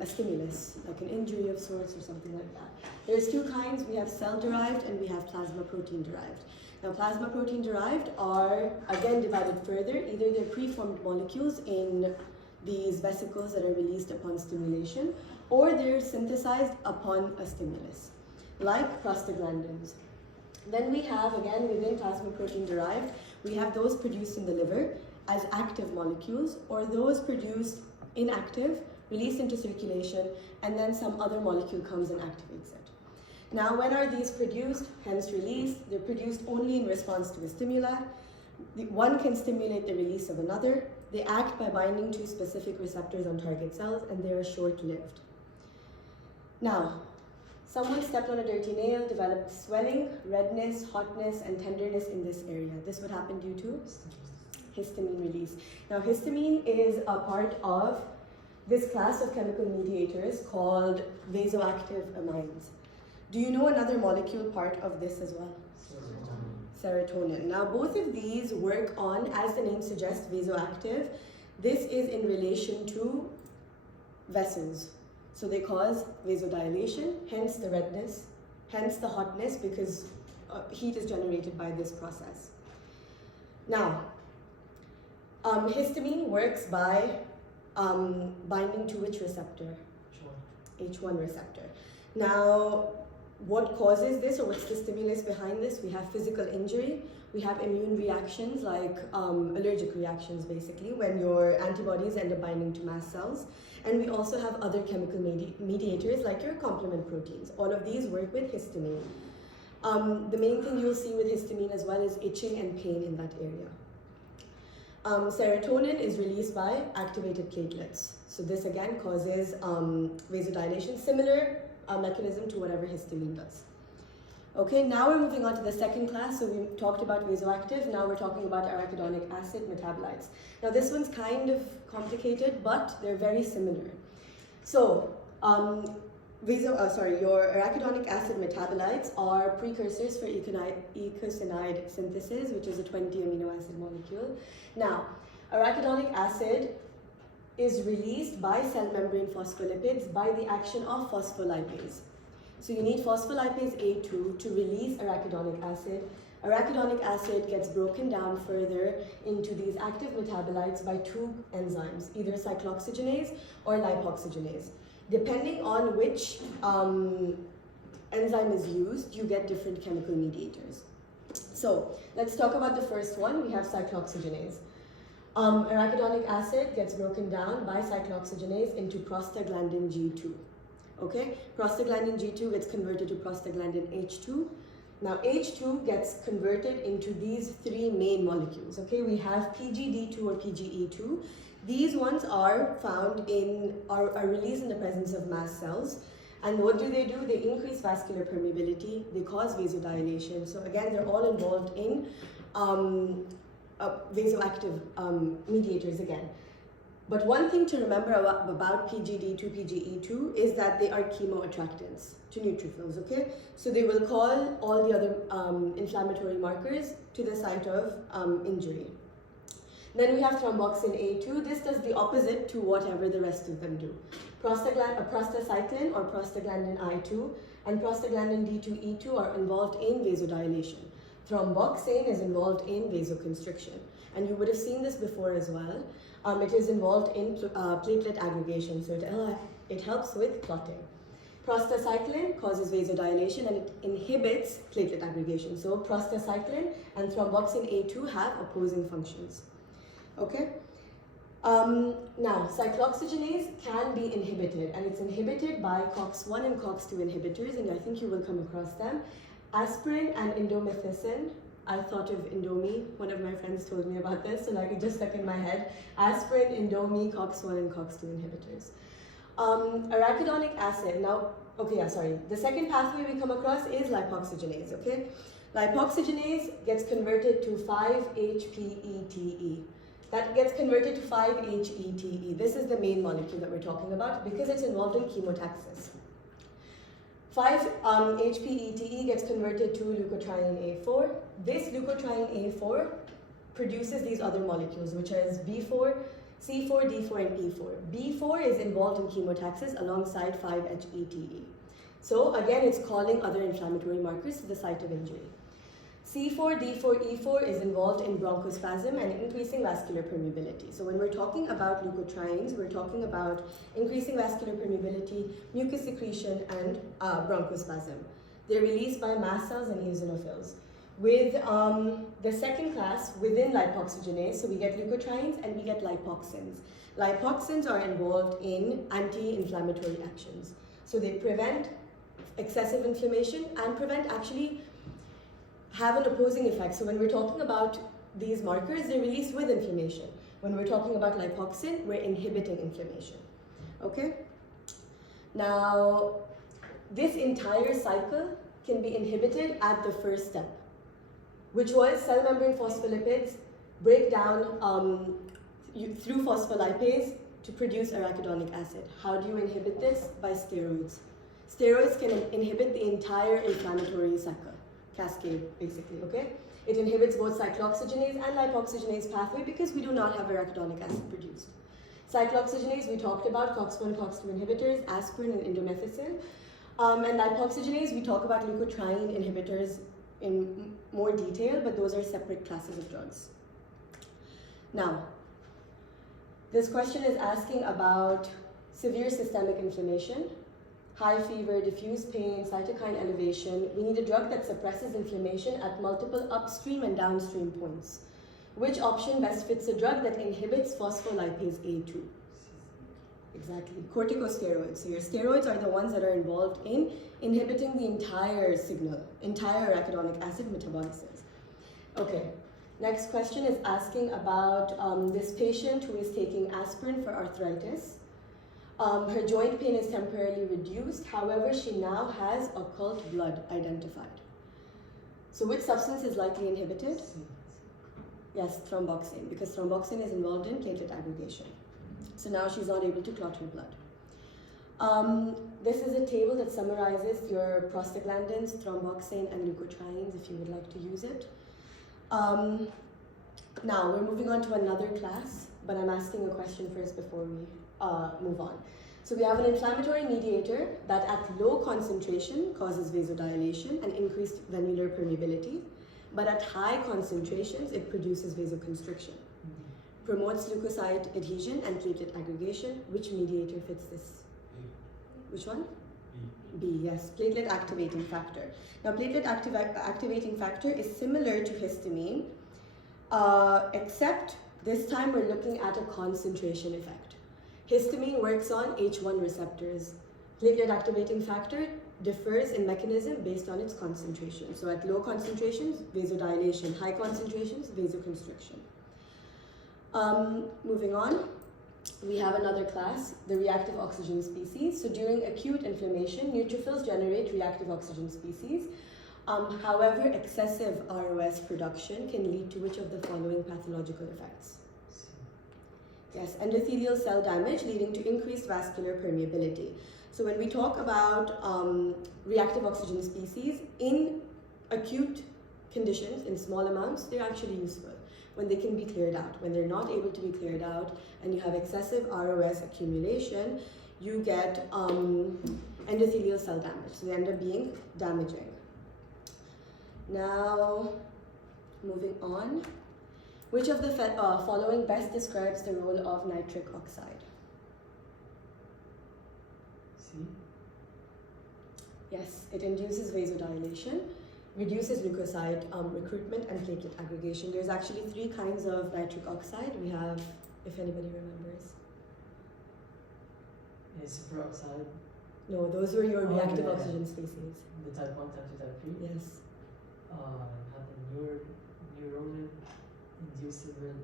a stimulus, like an injury of sorts or something like that. There's 2 kinds. We have cell-derived and we have plasma protein-derived. Now, plasma protein-derived are, again, divided further. Either they're preformed molecules in these vesicles that are released upon stimulation, or they're synthesized upon a stimulus, like prostaglandins. Then we have, again, within plasma protein derived, we have those produced in the liver as active molecules, or those produced inactive, released into circulation, and then some other molecule comes and activates it. Now, when are these produced, hence released? They're produced only in response to a stimuli. One can stimulate the release of another. They act by binding to specific receptors on target cells, and they are short-lived. Now, someone stepped on a dirty nail, developed swelling, redness, hotness, and tenderness in this area. This would happen due to histamine release. Now, histamine is a part of this class of chemical mediators called vasoactive amines. Do you know another molecule part of this as well? Serotonin. Now, both of these work on, as the name suggests, vasoactive. This is in relation to vessels. So they cause vasodilation, hence the redness, hence the hotness, because heat is generated by this process. Now, histamine works by binding to which receptor? H1 receptor. Now, what causes this, or what's the stimulus behind this? We have physical injury, we have immune reactions like allergic reactions basically, when your antibodies end up binding to mast cells. And we also have other chemical mediators like your complement proteins. All of these work with histamine. The main thing you'll see with histamine as well is itching and pain in that area. Serotonin is released by activated platelets. So this again causes vasodilation, similar mechanism to whatever histamine does. Okay, now we're moving on to the second class. So we talked about vasoactive, now we're talking about arachidonic acid metabolites. Now this one's kind of complicated, but they're very similar. So, your arachidonic acid metabolites are precursors for eicosanoid synthesis, which is a 20 amino acid molecule. Now, arachidonic acid is released by cell membrane phospholipids by the action of phospholipase. So you need phospholipase A2 to release arachidonic acid. Arachidonic acid gets broken down further into these active metabolites by 2 enzymes, either cyclooxygenase or lipoxygenase. Depending on which enzyme is used, you get different chemical mediators. So let's talk about the first one. We have cyclooxygenase. Arachidonic acid gets broken down by cyclooxygenase into prostaglandin G2. Okay, prostaglandin G2 gets converted to prostaglandin H2. Now H2 gets converted into these 3 main molecules. Okay, we have PGD2 or PGE2. These ones are found in, are released in the presence of mast cells. And what do? They increase vascular permeability, they cause vasodilation. So again, they're all involved in vasoactive mediators again. But one thing to remember about PGD2, PGE2 is that they are chemoattractants to neutrophils, okay? So they will call all the other inflammatory markers to the site of injury. Then we have thromboxane A2. This does the opposite to whatever the rest of them do. Prostacyclin or prostaglandin I2 and prostaglandin D2E2 are involved in vasodilation. Thromboxane is involved in vasoconstriction. And you would have seen this before as well. It is involved in platelet aggregation, so it helps with clotting. Prostacyclin causes vasodilation and it inhibits platelet aggregation. So prostacyclin and thromboxane A2 have opposing functions. Okay? Now, cyclooxygenase can be inhibited, and it's inhibited by COX-1 and COX-2 inhibitors, and I think you will come across them. Aspirin and indomethacin. I thought of Indomie. One of my friends told me about this, so like it just stuck in my head. Aspirin, Indomie, COX-1 and COX-2 inhibitors. Arachidonic acid. Now, okay, yeah, sorry. The second pathway we come across is lipoxygenase, okay? Lipoxygenase gets converted to 5-HPETE. That gets converted to 5-HETE. This is the main molecule that we're talking about because it's involved in chemotaxis. 5-HPETE gets converted to leukotriene A4. This leukotriene A4 produces these other molecules, which is B4, C4, D4, and E4. B4 is involved in chemotaxis alongside 5-HETE. So again, it's calling other inflammatory markers to the site of injury. C4, D4, E4 is involved in bronchospasm and increasing vascular permeability. So when we're talking about leukotrienes, we're talking about increasing vascular permeability, mucus secretion, and bronchospasm. They're released by mast cells and eosinophils. With the second class within lipoxygenase, so we get leukotrienes and we get lipoxins. Lipoxins are involved in anti-inflammatory actions. So they prevent excessive inflammation and prevent actually have an opposing effect. So when we're talking about these markers, they're released with inflammation. When we're talking about lipoxin, we're inhibiting inflammation. Okay? Now, this entire cycle can be inhibited at the first step, which was cell membrane phospholipids break down through phospholipase to produce arachidonic acid. How do you inhibit this? By steroids. Steroids can inhibit the entire inflammatory cascade, basically, okay? It inhibits both cyclooxygenase and lipoxygenase pathway because we do not have arachidonic acid produced. Cyclooxygenase, we talked about COX-1, COX-2 inhibitors, aspirin and indomethacin. And lipoxygenase, we talk about leukotriene inhibitors in more detail, but those are separate classes of drugs. Now, this question is asking about severe systemic inflammation, high fever, diffuse pain, cytokine elevation. We need a drug that suppresses inflammation at multiple upstream and downstream points. Which option best fits a drug that inhibits phospholipase A2? Exactly, corticosteroids. So your steroids are the ones that are involved in inhibiting the entire signal, entire arachidonic acid metabolisms. Okay, next question is asking about this patient who is taking aspirin for arthritis. Her joint pain is temporarily reduced, however, she now has occult blood identified. So which substance is likely inhibited? Yes, thromboxane, because thromboxane is involved in platelet aggregation. So now she's not able to clot her blood. This is a table that summarizes your prostaglandins, thromboxane, and leukotrienes if you would like to use it. Now we're moving on to another class, but I'm asking a question first before we move on. So we have an inflammatory mediator that at low concentration causes vasodilation and increased venular permeability, but at high concentrations it produces vasoconstriction. Promotes leukocyte adhesion and platelet aggregation. Which mediator fits this? Which one? B, yes, platelet activating factor. Now platelet activating factor is similar to histamine, except this time we're looking at a concentration effect. Histamine works on H1 receptors. Platelet activating factor differs in mechanism based on its concentration. So at low concentrations, vasodilation. High concentrations, vasoconstriction. Moving on, we have another class, the reactive oxygen species. So during acute inflammation, neutrophils generate reactive oxygen species. However, excessive ROS production can lead to which of the following pathological effects? Yes, endothelial cell damage leading to increased vascular permeability. So when we talk about reactive oxygen species, in acute conditions, in small amounts, they're actually useful when they can be cleared out. When they're not able to be cleared out and you have excessive ROS accumulation, you get endothelial cell damage. So they end up being damaging. Now, moving on. Which of the following best describes the role of nitric oxide? C. Yes, it induces vasodilation, reduces leukocyte recruitment and platelet aggregation. There's actually three kinds of nitric oxide. We have if anybody remembers. Is peroxide No, those were your Oh, reactive yeah. oxygen species. the type 1, type 2, type 3? Yes. Have the neuronal, inducible, and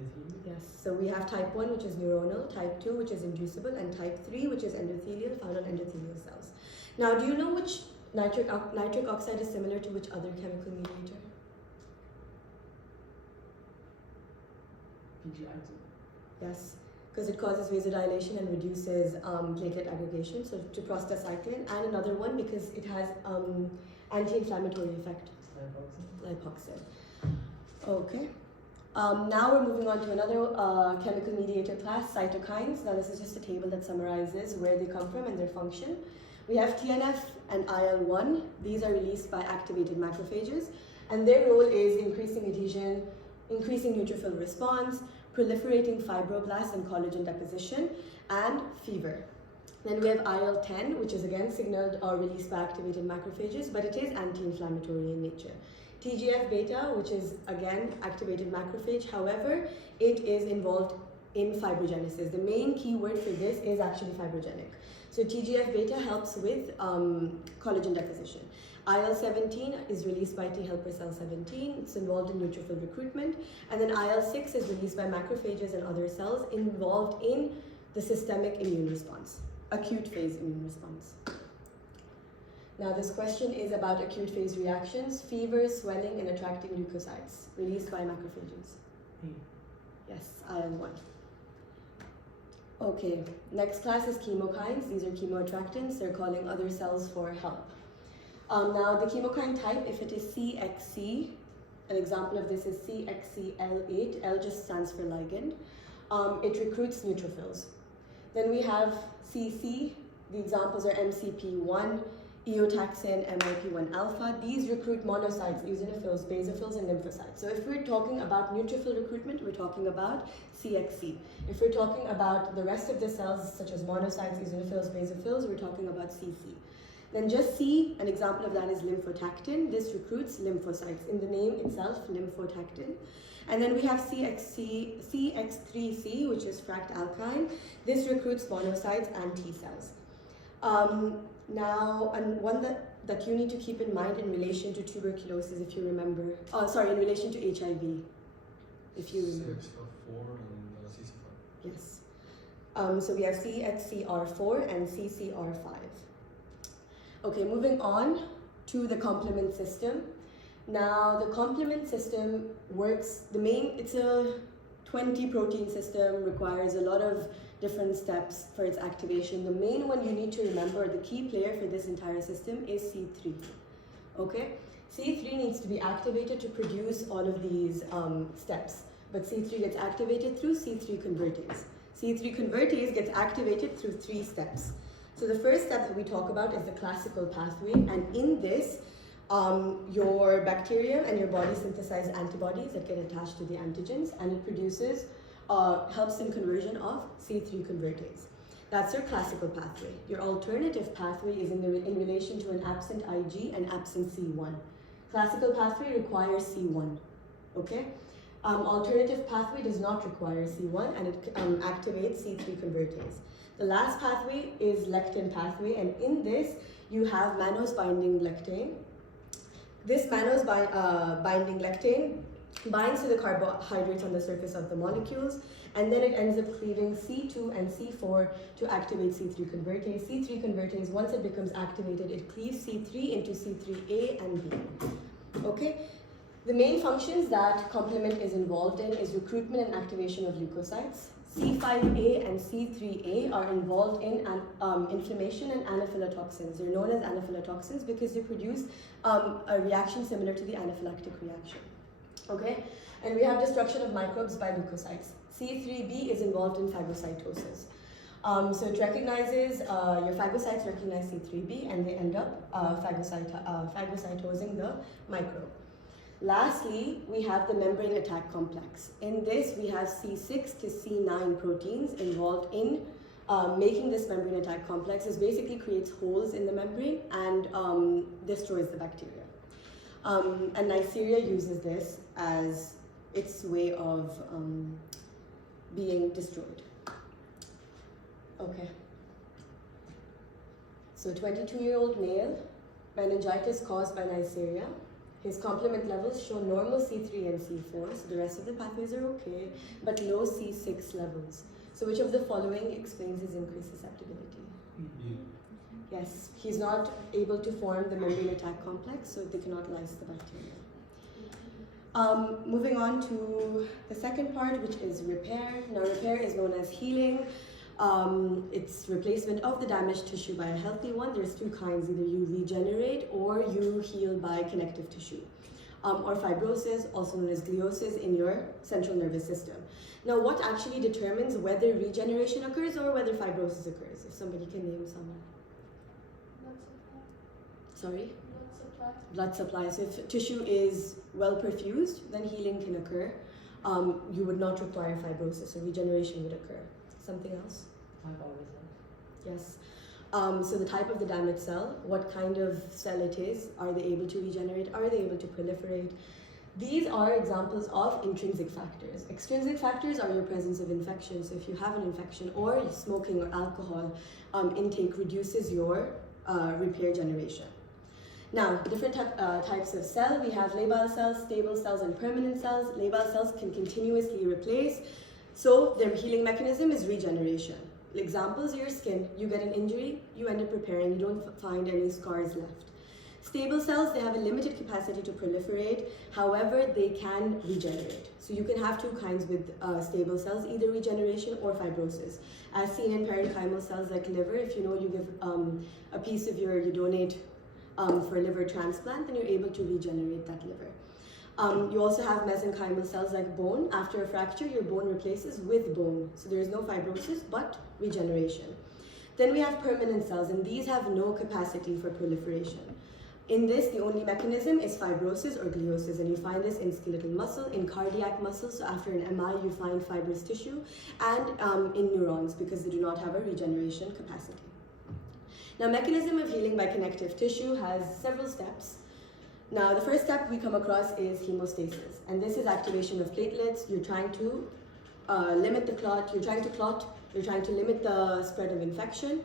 endothelial? Yes. So we have type 1, which is neuronal, type 2, which is inducible, and type 3, which is endothelial, found on endothelial cells. Now, do you know which nitric oxide is similar to which other chemical mediator? PGI2. Yes, because it causes vasodilation and reduces platelet aggregation, so to prostacyclin, and another one because it has anti-inflammatory effect, lipoxin. Okay. Now we're moving on to another chemical mediator class, cytokines. Now this is just a table that summarizes where they come from and their function. We have TNF and IL-1. These are released by activated macrophages, and their role is increasing adhesion, increasing neutrophil response, proliferating fibroblasts and collagen deposition, and fever. Then we have IL-10, which is again signaled or released by activated macrophages, but it is anti-inflammatory in nature. TGF-beta, which is again activated macrophage, however, it is involved in fibrogenesis. The main key word for this is actually fibrogenic. So TGF-beta helps with collagen deposition. IL-17 is released by T helper cell 17. It's involved in neutrophil recruitment. And then IL-6 is released by macrophages and other cells involved in the systemic immune response, acute phase immune response. Now this question is about acute phase reactions, fever, swelling, and attracting leukocytes released by macrophages. Yes, IL-1. Okay, next class is chemokines. These are chemoattractants. They're calling other cells for help. Now the chemokine type, if it is CXC, an example of this is CXCL8, L just stands for ligand. It recruits neutrophils. Then we have CC, the examples are MCP1, eotaxin, MIP1 alpha. These recruit monocytes, eosinophils, basophils, and lymphocytes. So if we're talking about neutrophil recruitment, we're talking about CXC. If we're talking about the rest of the cells, such as monocytes, eosinophils, basophils, we're talking about CC. Then just C, an example of that is lymphotactin. This recruits lymphocytes. In the name itself, lymphotactin. And then we have CX3C, which is fractalkyne. This recruits monocytes and T cells. Now, and one that you need to keep in mind in relation to tuberculosis, if you remember. Oh, sorry, in relation to HIV, if you remember. CXR4 and CC5. Yes. So we have CXCR4 and CCR5. Okay, moving on to the complement system. Now, the complement system works, it's a 20 protein system, requires a lot of different steps for its activation. The main one you need to remember, the key player for this entire system is C3. Okay? C3 needs to be activated to produce all of these steps, but C3 gets activated through C3 convertase. C3 convertase gets activated through 3 steps. So the first step that we talk about is the classical pathway, and in this, your bacteria and your body synthesize antibodies that get attached to the antigens, and it produces, helps in conversion of C3 convertase. That's your classical pathway. Your alternative pathway is in relation to an absent Ig and absent C1. Classical pathway requires C1, okay? Alternative pathway does not require C1, and it activates C3 convertase. The last pathway is lectin pathway, and in this you have mannose binding lectin. This mannose binding lectin binds to the carbohydrates on the surface of the molecules, and then it ends up cleaving C2 and C4 to activate C3 convertase. C3 convertase, once it becomes activated, it cleaves C3 into C3A and B. Okay? The main functions that complement is involved in is recruitment and activation of leukocytes. C5A and C3A are involved in inflammation and anaphylatoxins. They're known as anaphylatoxins because they produce a reaction similar to the anaphylactic reaction. Okay? And we have destruction of microbes by leukocytes. C3B is involved in phagocytosis. So it recognizes, your phagocytes recognize C3B and they end up phagocytosing the microbe. Lastly, we have the membrane attack complex. In this, we have C6 to C9 proteins involved in making this membrane attack complex. This basically creates holes in the membrane and destroys the bacteria. And Neisseria uses this as its way of being destroyed. Okay. So 22-year-old male, meningitis caused by Neisseria. His complement levels show normal C3 and C4, so the rest of the pathways are okay, but low C6 levels. So which of the following explains his increased susceptibility? Yes, he's not able to form the membrane attack complex, so they cannot lyse the bacteria. Moving on to the second part, which is repair. Now, repair is known as healing. It's replacement of the damaged tissue by a healthy one. There's two kinds, either you regenerate or you heal by connective tissue. Or fibrosis, also known as gliosis, in your central nervous system. Now, what actually determines whether regeneration occurs or whether fibrosis occurs? If somebody can name someone. Blood supply. Sorry? Blood supply. Blood supply. So if tissue is well perfused, then healing can occur. You would not require fibrosis, so regeneration would occur. Something else? Yes. So the type of the damaged cell, what kind of cell it is, are they able to regenerate, are they able to proliferate? These are examples of intrinsic factors. Extrinsic factors are your presence of infection. So if you have an infection or smoking or alcohol intake reduces your repair generation. Now, different types of cell. We have labile cells, stable cells, and permanent cells. Labile cells can continuously replace. So their healing mechanism is regeneration. Examples, your skin. You get an injury, you end up repairing, you don't find any scars left. Stable cells, they have a limited capacity to proliferate, however, they can regenerate. So you can have two kinds with stable cells, either regeneration or fibrosis. As seen in parenchymal cells like liver, if you know you give a piece of you donate for liver transplant, then you're able to regenerate that liver. You also have mesenchymal cells like bone. After a fracture, your bone replaces with bone. So there is no fibrosis, but regeneration. Then we have permanent cells, and these have no capacity for proliferation. In this, the only mechanism is fibrosis or gliosis, and you find this in skeletal muscle, in cardiac muscle, so after an MI you find fibrous tissue, and in neurons, because they do not have a regeneration capacity. Now, mechanism of healing by connective tissue has several steps. Now, the first step we come across is hemostasis, and this is activation of platelets. You're trying to limit the clot, you're trying to limit the spread of infection.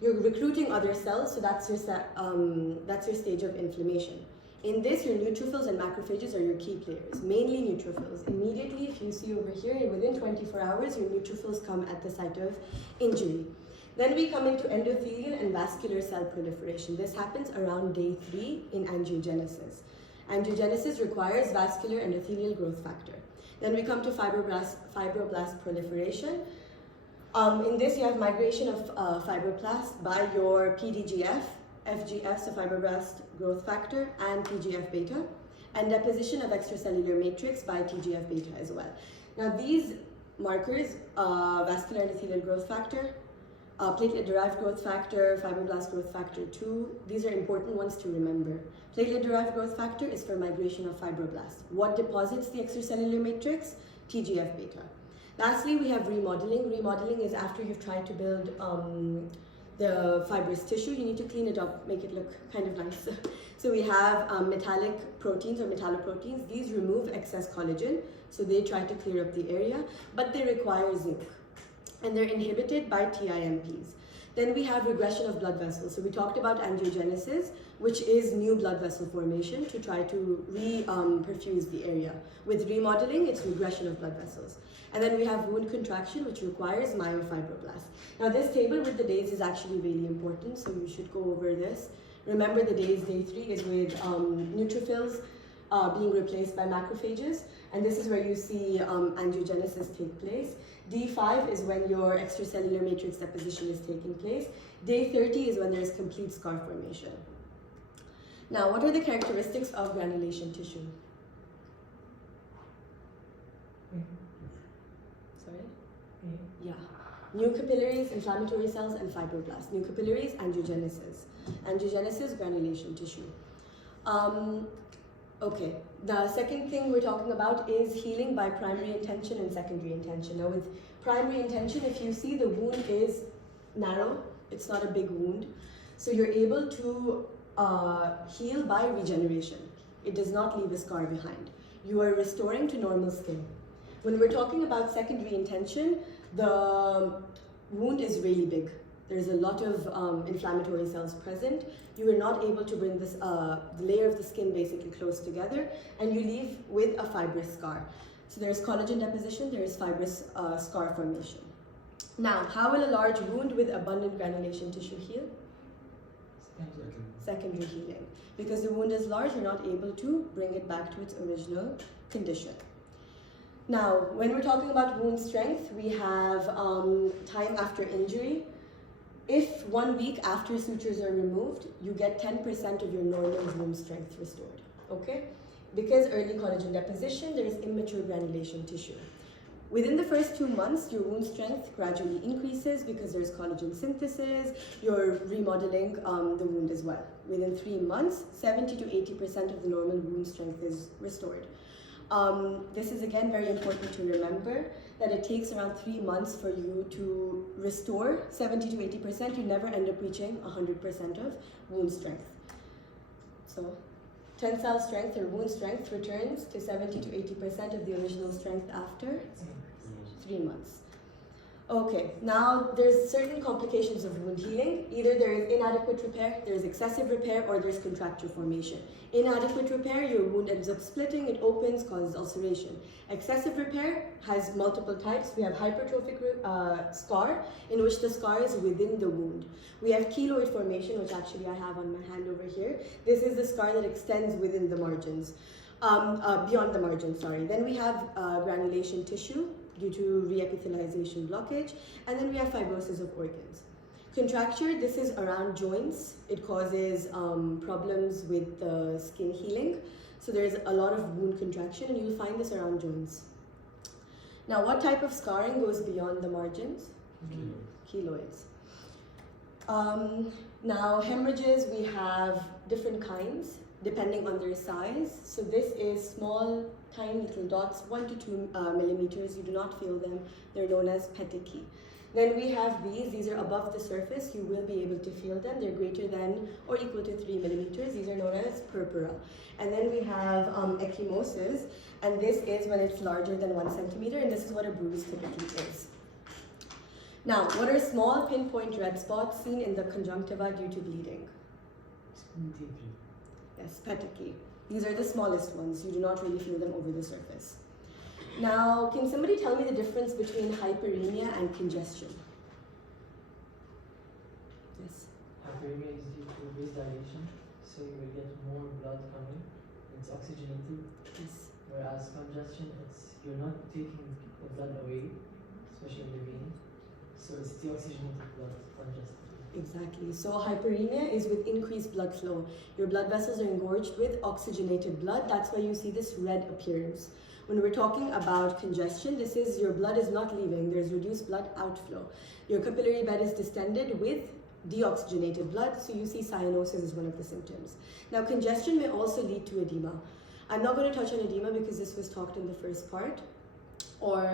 You're recruiting other cells, so that's your stage of inflammation. In this, your neutrophils and macrophages are your key players, mainly neutrophils. Immediately, if you see over here, within 24 hours, your neutrophils come at the site of injury. Then we come into endothelial and vascular cell proliferation. This happens around day 3 in angiogenesis. Angiogenesis requires vascular endothelial growth factor. Then we come to fibroblast proliferation. In this, you have migration of fibroblasts by your PDGF, FGF, so fibroblast growth factor, and TGF-beta, and deposition of extracellular matrix by TGF-beta as well. Now, these markers, vascular endothelial growth factor, platelet-derived growth factor, fibroblast growth factor 2, these are important ones to remember. Platelet-derived growth factor is for migration of fibroblasts. What deposits the extracellular matrix? TGF-beta. Lastly, we have remodeling. Remodeling is after you've tried to build the fibrous tissue, you need to clean it up, make it look kind of nice. So we have metallic proteins or metalloproteins. These remove excess collagen, so they try to clear up the area, but they require zinc, and they're inhibited by TIMPs. Then we have regression of blood vessels. So we talked about angiogenesis, which is new blood vessel formation to try to perfuse the area. With remodeling, it's regression of blood vessels. And then we have wound contraction, which requires myofibroblasts. Now, this table with the days is actually really important, so you should go over this. Remember, the days, day 3 is with neutrophils being replaced by macrophages, and this is where you see angiogenesis take place. D5 is when your extracellular matrix deposition is taking place. Day 30 is when there's complete scar formation. Now, what are the characteristics of granulation tissue? Sorry? Yeah. New capillaries, inflammatory cells, and fibroblasts. New capillaries, angiogenesis. Angiogenesis, granulation tissue. Okay, the second thing we're talking about is healing by primary intention and secondary intention. Now, with primary intention, if you see the wound is narrow, it's not a big wound, so you're able to heal by regeneration. It does not leave a scar behind. You are restoring to normal skin. When we're talking about secondary intention, the wound is really big. There's a lot of inflammatory cells present. You are not able to bring this, the layer of the skin basically close together, and you leave with a fibrous scar. So there's collagen deposition, there's fibrous scar formation. Now, how will a large wound with abundant granulation tissue heal? Secondary healing. Because the wound is large, you're not able to bring it back to its original condition. Now, when we're talking about wound strength, we have time after injury. If 1 week after sutures are removed, you get 10% of your normal wound strength restored, okay? Because early collagen deposition, there is immature granulation tissue. Within the first 2 months, your wound strength gradually increases because there's collagen synthesis, you're remodeling the wound as well. Within 3 months, 70 to 80% of the normal wound strength is restored. This is again very important to remember that it takes around 3 months for you to restore 70 to 80%. You never end up reaching 100% of wound strength. So tensile strength or wound strength returns to 70 to 80% of the original strength after 3 months. Okay, now there's certain complications of wound healing. Either there is inadequate repair, there's excessive repair, or there's contracture formation. Inadequate repair, your wound ends up splitting, it opens, causes ulceration. Excessive repair has multiple types. We have hypertrophic scar, in which the scar is within the wound. We have keloid formation, which actually I have on my hand over here. This is the scar that extends within the margins, beyond the margins, sorry. Then we have granulation tissue due to reepithelialization blockage, and then we have fibrosis of organs. Contracture, this is around joints. It causes problems with the skin healing. So there's a lot of wound contraction, and you'll find this around joints. Now, what type of scarring goes beyond the margins? Keloids. Now, hemorrhages, we have different kinds depending on their size. So this is small, tiny little dots, 1 to 2 millimeters. You do not feel them. They're known as petechiae. Then we have these are above the surface. You will be able to feel them. They're greater than or equal to 3 millimeters. These are known as purpura. And then we have ecchymosis, and this is when it's larger than 1 centimeter, and this is what a bruise typically is. Now, what are small pinpoint red spots seen in the conjunctiva due to bleeding? Yes, petechiae. These are the smallest ones. You do not really feel them over the surface. Now, can somebody tell me the difference between hyperemia and congestion? Yes. Hyperemia is due to vasodilation, so you will get more blood coming. It's oxygenated. Yes. Whereas congestion, you're not taking the blood away, especially in the vein. So it's deoxygenated blood, congested. Exactly. So hyperemia is with increased blood flow. Your blood vessels are engorged with oxygenated blood. That's why you see this red appearance. When we're talking about congestion, this is your blood is not leaving. There's reduced blood outflow. Your capillary bed is distended with deoxygenated blood, so you see cyanosis as one of the symptoms. Now, congestion may also lead to edema. I'm not going to touch on edema because this was talked in the first part, or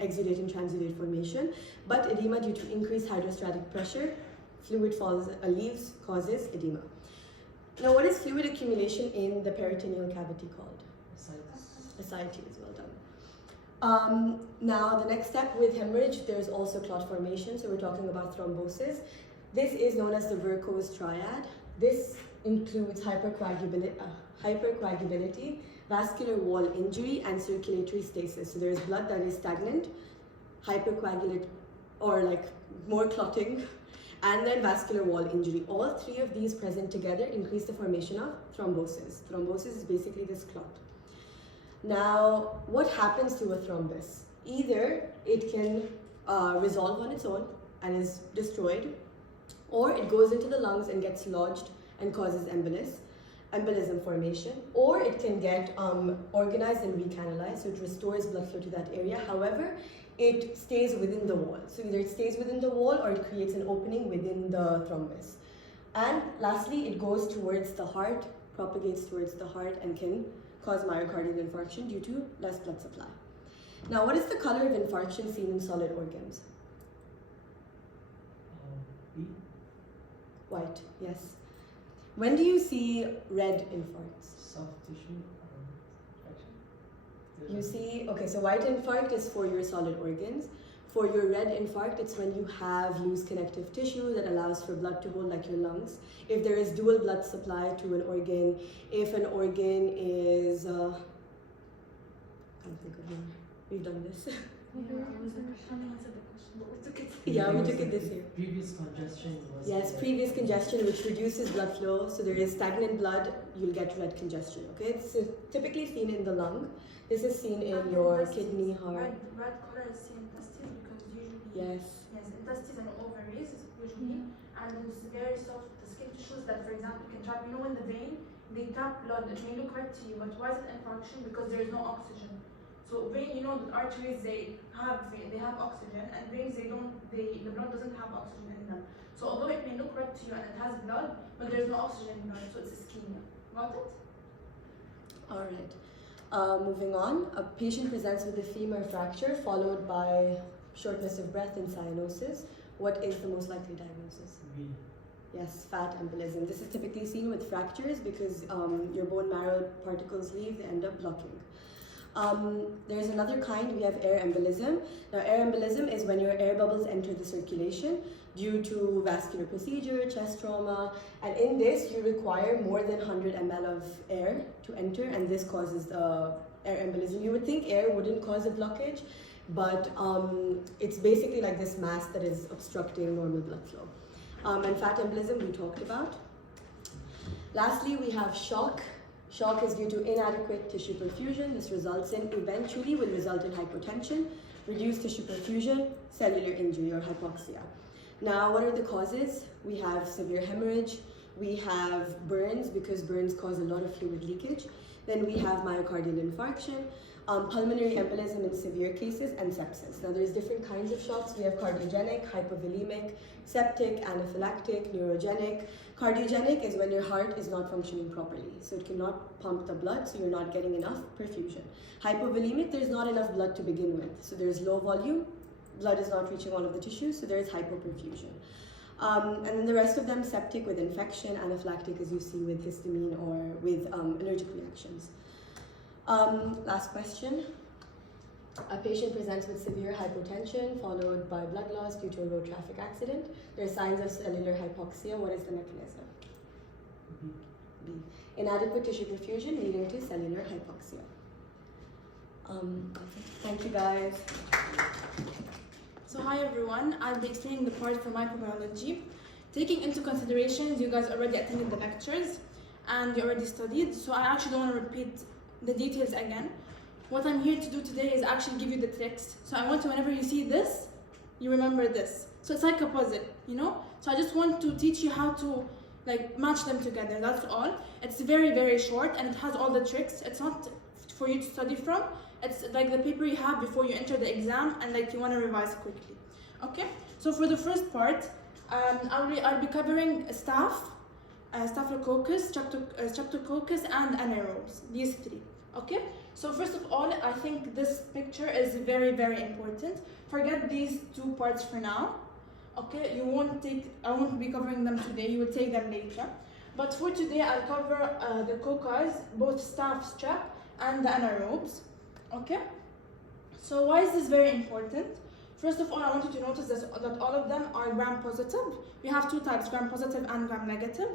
exudate and transudate formation, but edema due to increased hydrostatic pressure, fluid falls, leaves, causes edema. Now, what is fluid accumulation in the peritoneal cavity called? Ascites, well done. Now, the next step with hemorrhage, there's also clot formation, so we're talking about thrombosis. This is known as the Vercoe's triad. This includes hypercoagulability, vascular wall injury, and circulatory stasis. So there's blood that is stagnant, hypercoagulate, or like more clotting, and then vascular wall injury. All three of these present together increase the formation of thrombosis. Thrombosis is basically this clot. Now, what happens to a thrombus? Either it can resolve on its own and is destroyed, or it goes into the lungs and gets lodged and causes embolism formation, or it can get organized and recanalized, so it restores blood flow to that area. However, it stays within the wall. So either it stays within the wall or it creates an opening within the thrombus. And lastly, it goes towards the heart, propagates towards the heart, and can cause myocardial infarction due to less blood supply. Now, what is the color of infarction seen in solid organs? White, yes. When do you see red infarcts? Soft tissue infection. You see, okay, so white infarct is for your solid organs. For your red infarct, it's when you have loose connective tissue that allows for blood to hold, like your lungs. If there is dual blood supply to an organ, if an organ is, can't think of one. We've done this. Yeah, we took it this year. Previous congestion was. Yes, previous congestion, which reduces blood flow. So there is stagnant blood, you'll get red congestion. Okay, it's typically seen in the lung. This is seen in your kidney, heart. Red color is seen in testes because usually. Yes. Yes, in testes and ovaries usually, and it's very soft skin tissues that, for example, can trap. You know, in the vein, they tap blood. It may look red to you, but why is it infarction? Because there is no oxygen. So vein, you know, the arteries they have oxygen, and veins the blood doesn't have oxygen in them. So although it may look red to you and it has blood, but there's no oxygen in blood, so it's ischemia. Got it? All right. Moving on, a patient presents with a femur fracture followed by shortness of breath and cyanosis. What is the most likely diagnosis? B. Yes, fat embolism. This is typically seen with fractures because your bone marrow particles leave, they end up blocking. There's another kind, we have air embolism. Now, air embolism is when your air bubbles enter the circulation due to vascular procedure, chest trauma, and in this you require more than 100 ml of air to enter, and this causes the air embolism. You would think air wouldn't cause a blockage, but it's basically like this mass that is obstructing normal blood flow. And fat embolism we talked about. Lastly, we have shock. Shock is due to inadequate tissue perfusion. This eventually will result in hypotension, reduced tissue perfusion, cellular injury or hypoxia. Now, what are the causes? We have severe hemorrhage, we have burns because burns cause a lot of fluid leakage. Then we have myocardial infarction, pulmonary embolism in severe cases, and sepsis. Now, there's different kinds of shocks. We have cardiogenic, hypovolemic, septic, anaphylactic, neurogenic. Cardiogenic is when your heart is not functioning properly, so it cannot pump the blood, so you're not getting enough perfusion. Hypovolemic, there's not enough blood to begin with, so there's low volume, blood is not reaching all of the tissues, so there's hypoperfusion. And then the rest of them, septic with infection, anaphylactic as you see with histamine or with allergic reactions. Last question. A patient presents with severe hypotension followed by blood loss due to a road traffic accident. There are signs of cellular hypoxia. What is the mechanism? B. Inadequate tissue perfusion leading to cellular hypoxia. Thank you guys. So hi everyone, I'll be explaining the part for microbiology. Taking into consideration you guys already attended the lectures and you already studied, so I actually don't want to repeat the details again. What I'm here to do today is actually give you the tricks. So I want to, whenever you see this, you remember this. So it's like a puzzle, you know? So I just want to teach you how to match them together, that's all. It's very, very short and it has all the tricks. It's not for you to study from. It's like the paper you have before you enter the exam and you want to revise quickly. Okay? So for the first part, I'll be covering Staphylococcus, Streptococcus, and anaerobes, these three. Okay? So first of all, I think this picture is very, very important. Forget these two parts for now. Okay? I won't be covering them today, you will take them later. But for today, I'll cover the cocci, both staph, strep, and the anaerobes. Okay? So why is this very important? First of all, I want you to notice that all of them are gram-positive. We have two types, gram-positive and gram-negative.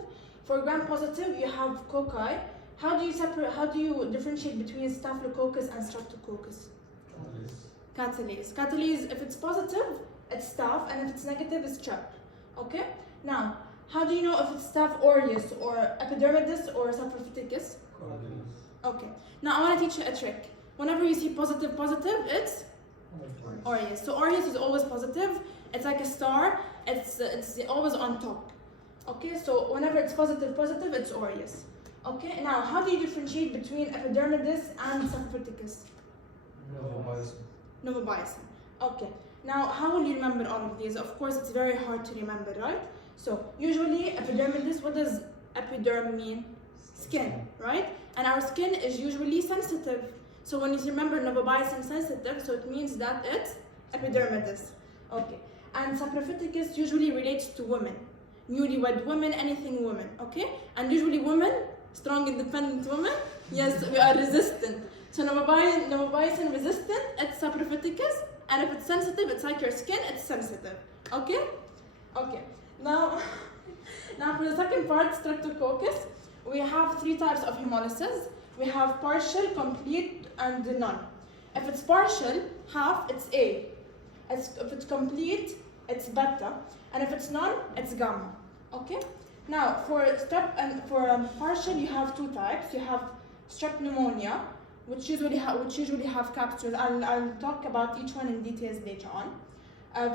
For gram-positive, you have cocci. How do you differentiate between Staphylococcus and Streptococcus? Catalase. Catalase, if it's positive, it's staph, and if it's negative, it's strep. Okay? Now, how do you know if it's staph aureus or epidermidis or saprophyticus? Okay. Now I want to teach you a trick. Whenever you see positive, it's aureus. So aureus is always positive. It's like a star. It's always on top. Okay. So whenever it's positive, it's aureus. Okay. Now, how do you differentiate between epidermidis and saprophyticus? Novobiasm. Okay. Now, how will you remember all of these? Of course, it's very hard to remember, right? So usually epidermidis. What does epiderm mean? Skin, right? And our skin is usually sensitive. So when you remember novobiasm sensitive, so it means that it's epidermidis. Okay. And saprophyticus usually relates to women. Newlywed women, anything women, okay? And usually women strong, independent women, yes, we are resistant. So nomophysin resistant, it's saprophyticus, and if it's sensitive, it's like your skin, it's sensitive. Okay? Okay. Now, now for the second part, streptococcus, we have 3 types of hemolysis. We have partial, complete, and none. If it's partial, half, it's A. If it's complete, it's beta, and if it's none, it's gamma. Okay? Now, for partial, you have 2 types. You have strep pneumonia, which usually have capsules. I'll talk about each one in details later on.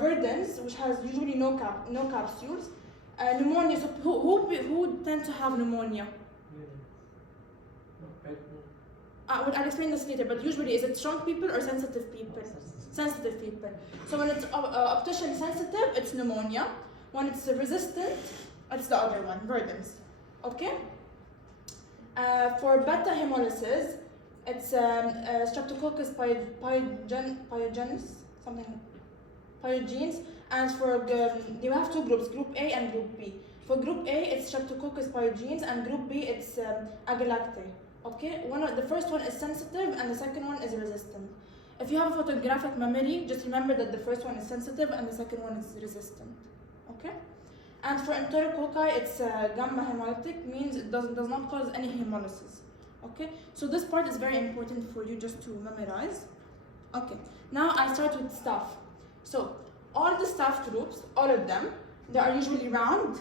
Verdens, which has usually no capsules. Pneumonia. So who tend to have pneumonia? I'll explain this later, but usually is it strong people or sensitive people? Sensitive people. So when it's optician sensitive, it's pneumonia. When it's resistant, it's the other one, verdens. Okay? For beta hemolysis, it's streptococcus pyogenes, and for you have 2 groups, group A and group B. For group A, it's streptococcus pyogenes, and group B, it's agalactae. Okay, the first one is sensitive and the second one is resistant. If you have a photographic memory, just remember that the first one is sensitive and the second one is resistant. Okay, and for enterococci, it's gamma hemolytic, means it does not cause any hemolysis. Okay, so this part is very important for you just to memorize. Okay, now I start with staph. So all the staph groups, all of them, they are usually round.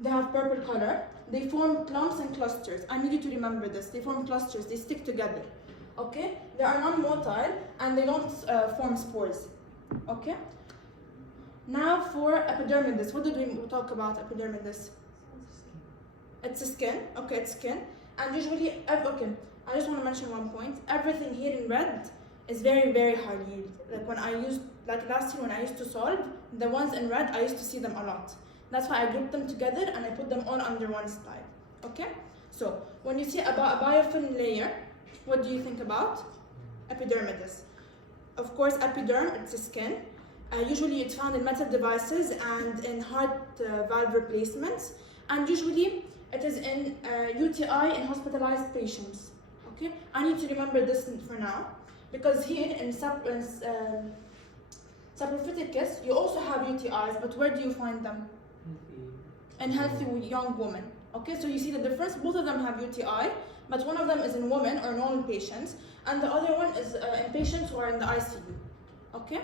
They have purple color. They form clumps and clusters. I need you to remember this. They form clusters. They stick together. Okay? They are non-motile and they don't form spores. Okay? Now for epidermidis. What did we talk about epidermidis? It's a skin. Okay, it's skin. And usually, okay, I just want to mention one point. Everything here in red is very, very high yield. Like last year when I used to solve, the ones in red, I used to see them a lot. That's why I grouped them together and I put them all under one slide. Okay? So, when you see about a biofilm layer, what do you think about? Epidermidis. Of course, epiderm, it's a skin. Usually it's found in metal devices and in heart valve replacements. And usually it is in UTI in hospitalized patients. Okay? I need to remember this for now. Because here in saprophyticus, you also have UTIs, but where do you find them? In healthy young women. Okay, so you see the difference? Both of them have UTI, but one of them is in women or normal patients, and the other one is in patients who are in the ICU. Okay?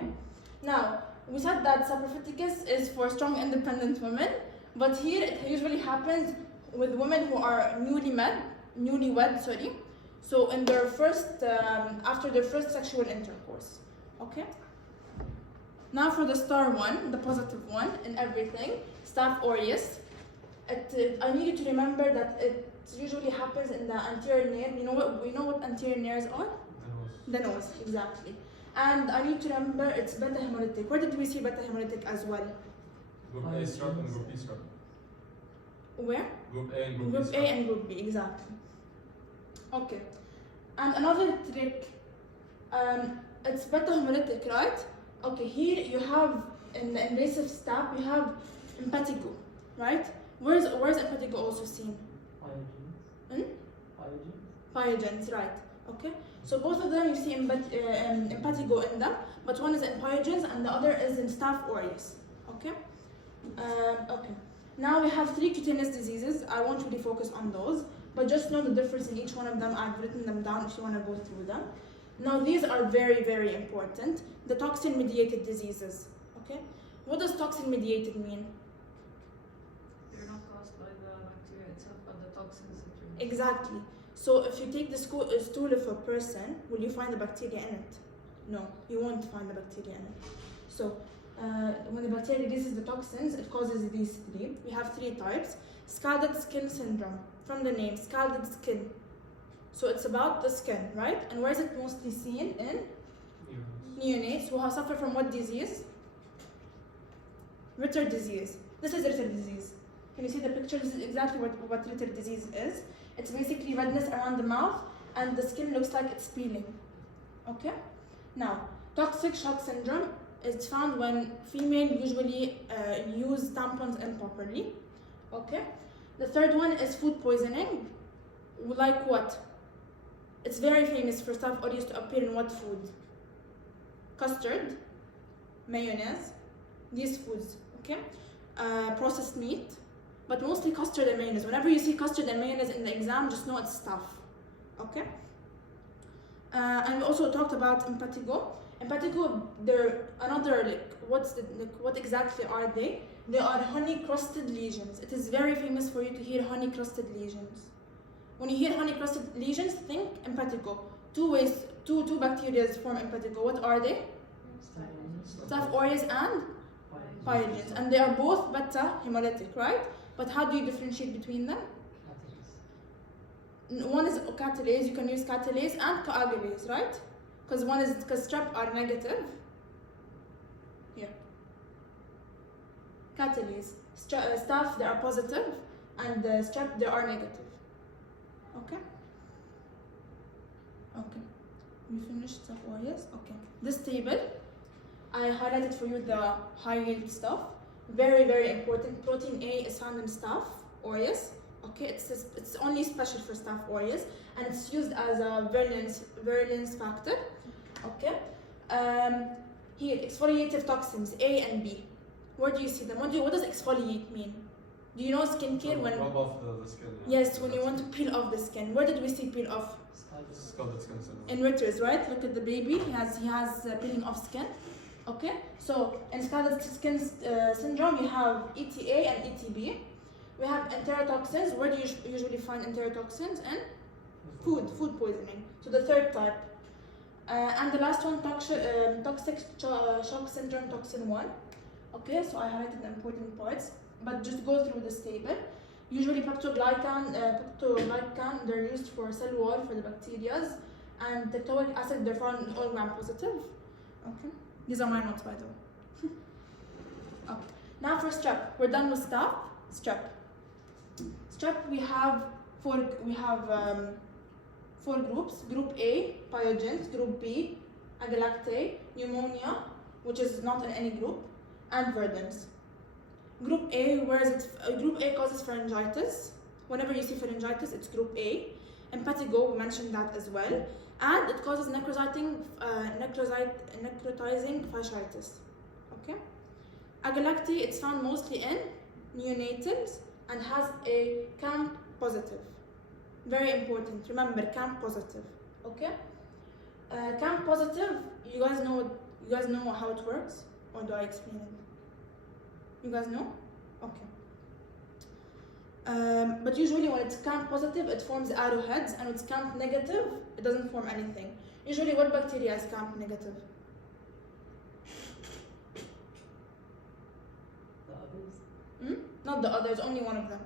Now, we said that saprophyticus is for strong, independent women, but here it usually happens with women who are newlywed, so in their first, after their first sexual intercourse. Okay? Now for the star one, the positive one in everything, Staph aureus. I need you to remember that it usually happens in the anterior nair. We know what anterior nairs are? The nose, exactly. And I need to remember it's beta hemolytic. Where did we see beta hemolytic as well? Group A strep and Group B strep. Where? Group A and Group B Group strep. A and Group B, exactly. Okay. And another trick, it's beta hemolytic, right? Okay, here you have in the invasive staph, you have impetigo, right? Where's impetigo also seen? Pyogenes, right? Okay, so both of them you see impetigo in them, but one is in pyogenes and the other is in Staph aureus. Okay. Okay. Now we have 3 cutaneous diseases. I won't really focus on those, but just know the difference in each one of them. I've written them down if you want to go through them. Now these are very, very important. The toxin-mediated diseases. Okay. What does toxin-mediated mean? They're not caused by the bacteria itself, but the toxins that you Exactly. So if you take the stool of a person, will you find the bacteria in it? No, you won't find the bacteria in it. So when the bacteria releases the toxins, it causes these 3. We have 3 types. Scalded skin syndrome, from the name, scalded skin. So it's about the skin, right? And where is it mostly seen? In neonates who have suffered from what disease? Ritter disease. This is Ritter disease. Can you see the picture? This is exactly what Ritter disease is. It's basically redness around the mouth and the skin looks like it's peeling. Okay? Now, toxic shock syndrome is found when female usually use tampons improperly. Okay? The third one is food poisoning. Like what? It's very famous for Staph aureus to appear in what food? Custard, mayonnaise, these foods, okay? Processed meat, but mostly custard and mayonnaise. Whenever you see custard and mayonnaise in the exam, just know it's Staph, okay? And we also talked about impetigo. Impetigo, they're another, what exactly are they? They are honey-crusted lesions. It is very famous for you to hear honey-crusted lesions. When you hear honey-crusted lesions, think impetigo. Two bacteria form impetigo. What are they? Staph aureus and pyrogens. And they are both beta hemolytic, right? But how do you differentiate between them? One is catalase, you can use catalase and coagulase, right? Because strep are negative. Here. Catalase. Staph, they are positive, and strep, they are negative. Okay? Okay. We finished Staph aureus? Okay. This table, I highlighted for you the high yield stuff. Very, very important. Protein A is found in Staph aureus. Okay, it's only special for Staph aureus, and it's used as a virulence factor. Okay. Here, exfoliative toxins A and B. Where do you see them? What does exfoliate mean? Do you know skincare when? Rub off the skin. Yeah. Yes, when you want to peel off the skin. Where did we see peel off? Scalded skin syndrome. In Ritters, right? Look at the baby. He has peeling off skin. Okay. So in scalded skin syndrome, you have ETA and ETB. We have enterotoxins. Where do you usually find enterotoxins? In food poisoning. So the third type. And the last one, toxic shock syndrome, toxin 1. Okay, so I highlighted the important parts, but just go through this table. Usually peptoglycan, they're used for cell wall for the bacteria, and tectoic acid, they're found in all gram-positive. Okay, these are my notes, by the way. Okay, now for strep, we're done with Staph. Strep, we have four groups. Group A, pyrogens. Group B, agalactae. Pneumonia, which is not in any group, and verdens. Group A, Group A causes pharyngitis. Whenever you see pharyngitis, it's Group A. Impetigo, we mentioned that as well, and it causes necrotizing fasciitis. Okay. Agalactae, it's found mostly in neonatals and has a CAMP positive. Very important. Remember, CAMP positive. Okay. CAMP positive. You guys know how it works, or do I explain it? You guys know? Okay. But usually when it's CAMP positive, it forms arrowheads, and when it's CAMP negative, it doesn't form anything. Usually, what bacteria is CAMP negative? The others? Not the others, only one of them.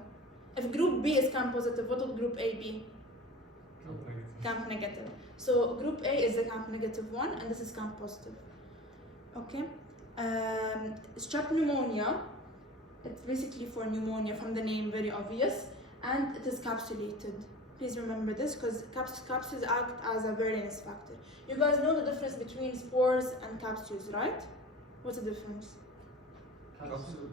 If group B is CAMP positive, what would group A be? CAMP negative. So group A is the CAMP negative one, and this is CAMP positive. Okay. Strep pneumonia, it's basically for pneumonia from the name, very obvious, and it is capsulated. Please remember this, because capsules act as a virulence factor. You guys know the difference between spores and capsules, right? What's the difference? Capsule.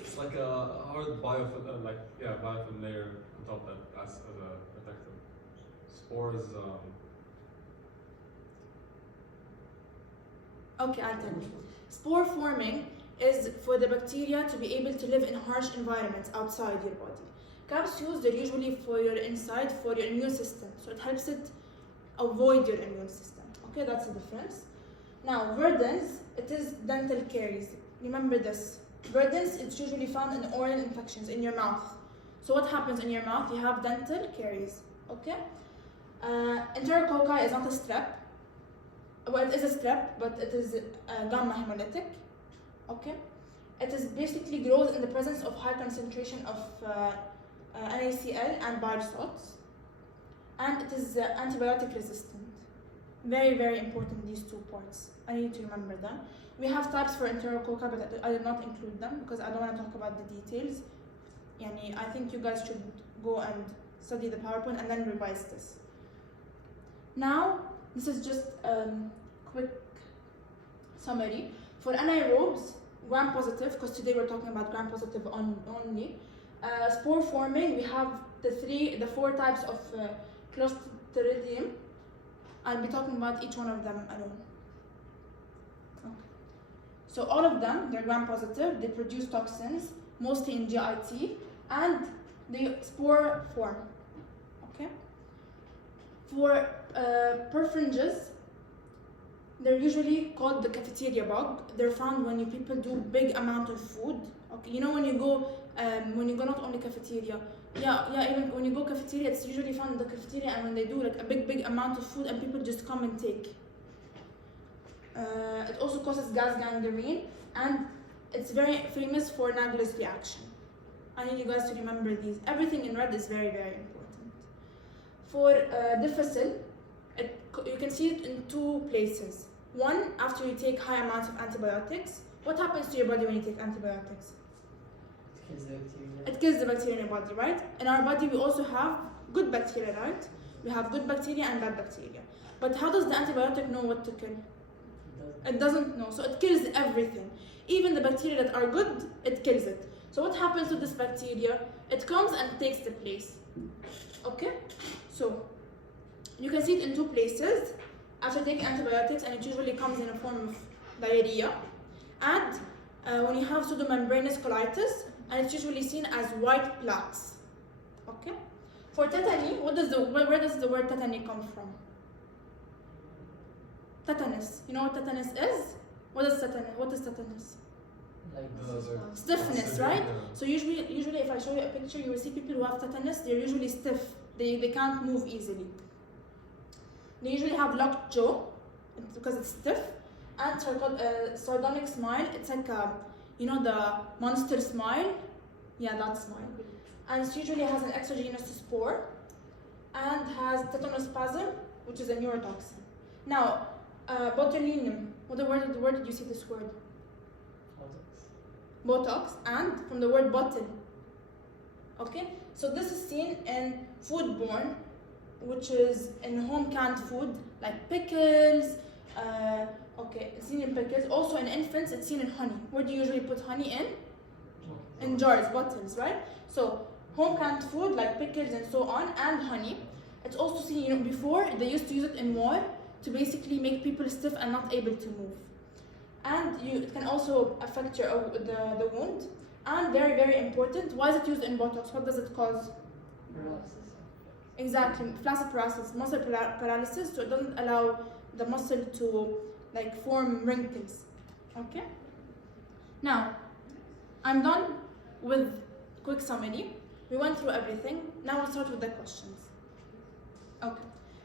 It's like a hard biofilm layer on top that acts as a protector. Spores. Okay, I'll tell you. Spore forming is for the bacteria to be able to live in harsh environments outside your body. Capsules, they're usually for your inside, for your immune system. So it helps it avoid your immune system. Okay, that's the difference. Now, verdens, it is dental caries. Remember this. Verdens, it's usually found in oral infections in your mouth. So what happens in your mouth? You have dental caries. Okay? Enterococci is not a strep. Well, it is a strep, but it is gamma hemolytic. Okay? It is basically grows in the presence of high concentration of NaCl and bile salts. And it is antibiotic resistant. Very, very important, these two parts. I need to remember them. We have types for enterococci, but I did not include them because I don't want to talk about the details. I think you guys should go and study the PowerPoint and then revise this. Now, this is just a quick summary. For anaerobes, gram positive, because today we're talking about gram positive only. Spore forming, we have the four types of Clostridium. I'll be talking about each one of them alone. Okay. So all of them, they're gram-positive. They produce toxins, mostly in GIT, and they spore form. Okay. For perfringes, they're usually called the cafeteria bug. They're found when people do big amount of food. Okay, you know when you go not only cafeteria, even when you go cafeteria, it's usually found in the cafeteria, and when they do like a big amount of food and people just come and take. It also causes gas gangrene, and it's very famous for Naegele's reaction. I need you guys to remember these. Everything in red is very, very important. For difficile, you can see it in two places. One, after you take high amounts of antibiotics. What happens to your body when you take antibiotics? It kills the bacteria. It kills the bacteria in your body, right? In our body, we also have good bacteria, right? We have good bacteria and bad bacteria. But how does the antibiotic know what to kill? It doesn't know, so it kills everything. Even the bacteria that are good, it kills it. So what happens to this bacteria? It comes and takes the place. Okay? So, you can see it in two places after taking antibiotics, and it usually comes in a form of diarrhea. And when you have pseudomembranous colitis, and it's usually seen as white plaques. Okay? For tetany, where does the word tetany come from? Tetanus. You know what tetanus is? What is tetanus? Like Stiffness, right? So usually if I show you a picture, you will see people who have tetanus, they're usually stiff. They can't move easily. They usually have locked jaw because it's stiff, and sardonic smile. It's like the monster smile. Yeah, that smile. And it usually has an exogenous spore and has tetanospasm, which is a neurotoxin. Now, botulinum. Where did you see this word? Botox, and from the word bottle. Okay, so this is seen in foodborne, which is in home canned food like pickles. It's seen in pickles. Also in infants, it's seen in honey. Where do you usually put honey in? In jars, bottles, right? So home canned food like pickles and so on, and honey. It's also seen, before they used to use it in war to basically make people stiff and not able to move. And it can also affect the wound. And very, very important, why is it used in Botox? What does it cause? paralysis. Exactly, flaccid paralysis, muscle paralysis, so it doesn't allow the muscle to form wrinkles. Okay? Now, I'm done with quick summary. We went through everything. Now we'll start with the questions. Okay.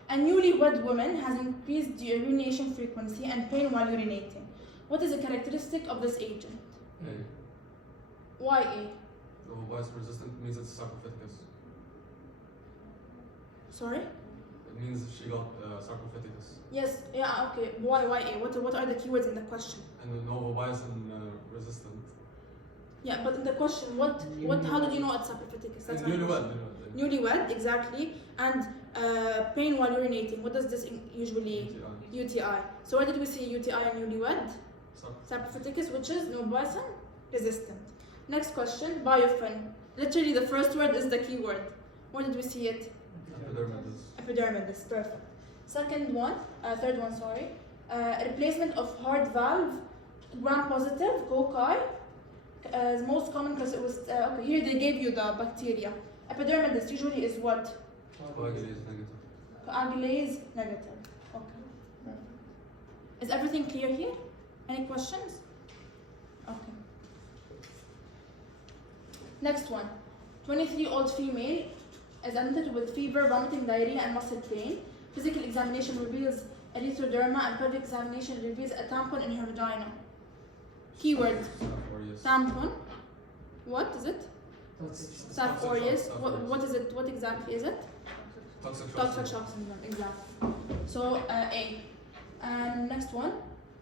A newlywed woman has increased urination frequency and pain while urinating. What is a characteristic of this agent? A. Why A? The bias resistant means it's sarcophagus. Sorry? It means she got sarcophagus. Yes, yeah, okay. Why A? What are the keywords in the question? And no bias and resistant. Yeah, but in the question, how did you know it's sarcophagus? That's my question. Newlywed. Newlywed, exactly. And pain while urinating. What does this usually? UTI. So why did we see UTI and newlywed? Sarcophagus, which is no bias and resistant. Next question, biofilm. Literally the first word is the keyword. Where did we see it? Epidermidis, perfect. Third one, sorry. Replacement of heart valve, gram-positive, cocci. Is most common because it was, here they gave you the bacteria. Epidermidis usually is what? Coagulase negative. Coagulase negative. Okay. Is everything clear here? Any questions? Okay. Next one. 23-year-old female is admitted with fever, vomiting, diarrhea, and muscle pain. Physical examination reveals erythroderma, and pelvic examination reveals a tampon in her vagina. Keyword. Tampon. What is it? Staph aureus. What is it? What exactly is it? Toxic shock syndrome. Exactly. So A. And next one.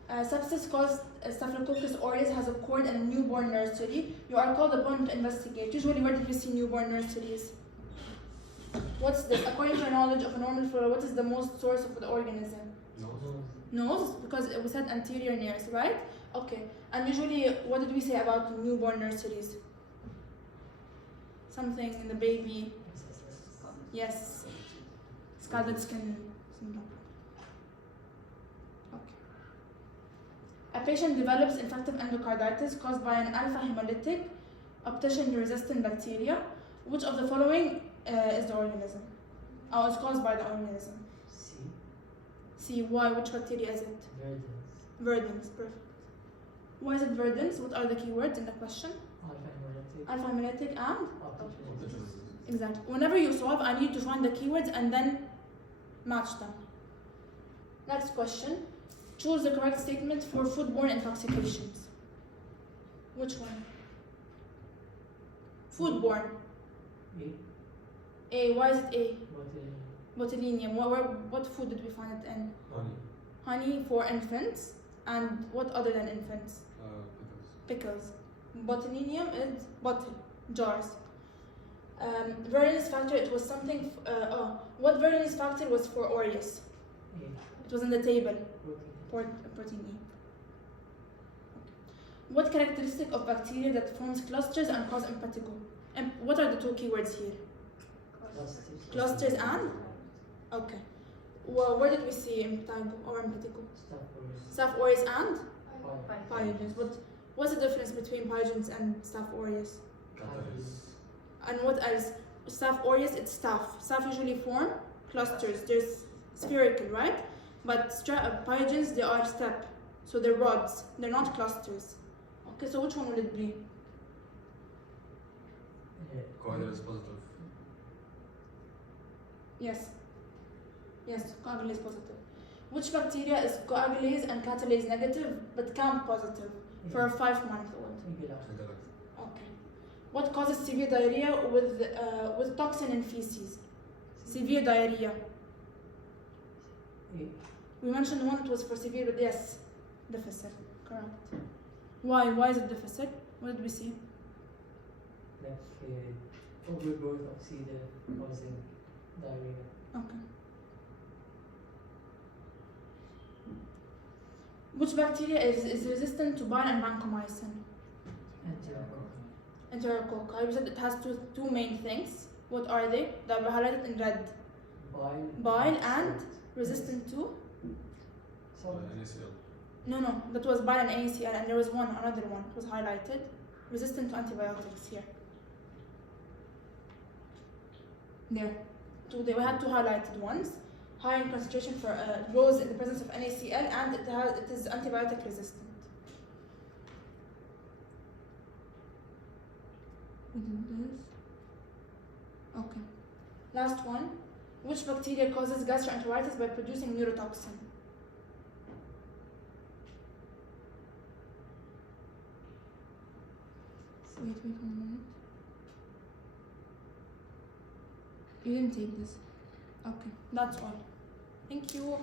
Sepsis caused Staphylococcus aureus has occurred in a newborn nursery. You are called upon to investigate. Usually, where did you see newborn nurseries? What's this? According to your knowledge of a normal flora, what is the most source of the organism? Nose, because we said anterior nares, right? Okay. And usually, what did we say about newborn nurseries? Something in the baby. Yes. Scalded skin syndrome. Okay. A patient develops infective endocarditis caused by an alpha hemolytic optician-resistant bacteria. Which of the following is the organism? Oh, it's caused by the organism. C. C. Why? Which bacteria is it? Verdens. Verdens. Perfect. Why is it verdens? What are the keywords in the question? Alpha hemolytic. Alpha hemolytic and? Optic. Exactly. Whenever you solve, I need to find the keywords and then match them. Next question. Choose the correct statement for foodborne intoxications. Which one? Foodborne. A. A. Why is it A? Botulinum. Botulinum. What food did we find it in? Honey. Honey for infants. And what other than infants? Pickles. Pickles. Botulinum is bottle, jars. Virulence factor, it was something, what virulence factor was for aureus? A. It was in the table, Protein. protein A. What characteristic of bacteria that forms clusters and cause impetigo? And what are the two keywords here? Clusters. Clusters and? Okay. Well, where did we see impetigo or impetigo? Staph Staph aureus and? aureus. Pyogens. What's the difference between pyogens and staph aureus? Catalyst. And what else? Staph aureus, it's staph. Staph usually form clusters. There's spherical, right? But pyogens, they are step. So they're rods. They're not clusters. Okay, so which one will it be? Coagulase positive. Yes. Yes, coagulase positive. Which bacteria is coagulase and catalase negative but CAMP positive for a 5-month-old? Agalact. Okay. What causes severe diarrhea with toxin in feces? Severe diarrhea. A. We mentioned one, it was for severe, but yes, deficit. Correct. Why? Why is it deficit? What did we see? Like overgrowth of cedar causing diarrhea. Okay. Which bacteria is resistant to bile and vancomycin? Enterococci. We said it has two main things. What are they? That were highlighted in red. Bile and resistant to? NaCl. No, that was bile and ACL, and there was another one, it was highlighted. Resistant to antibiotics here. There. We had two highlighted ones. High in concentration for grows in the presence of NaCl, and it is antibiotic resistant. Okay. Last one. Which bacteria causes gastroenteritis by producing neurotoxin? Wait 1 minute. You didn't take this. Okay, that's all. Thank you.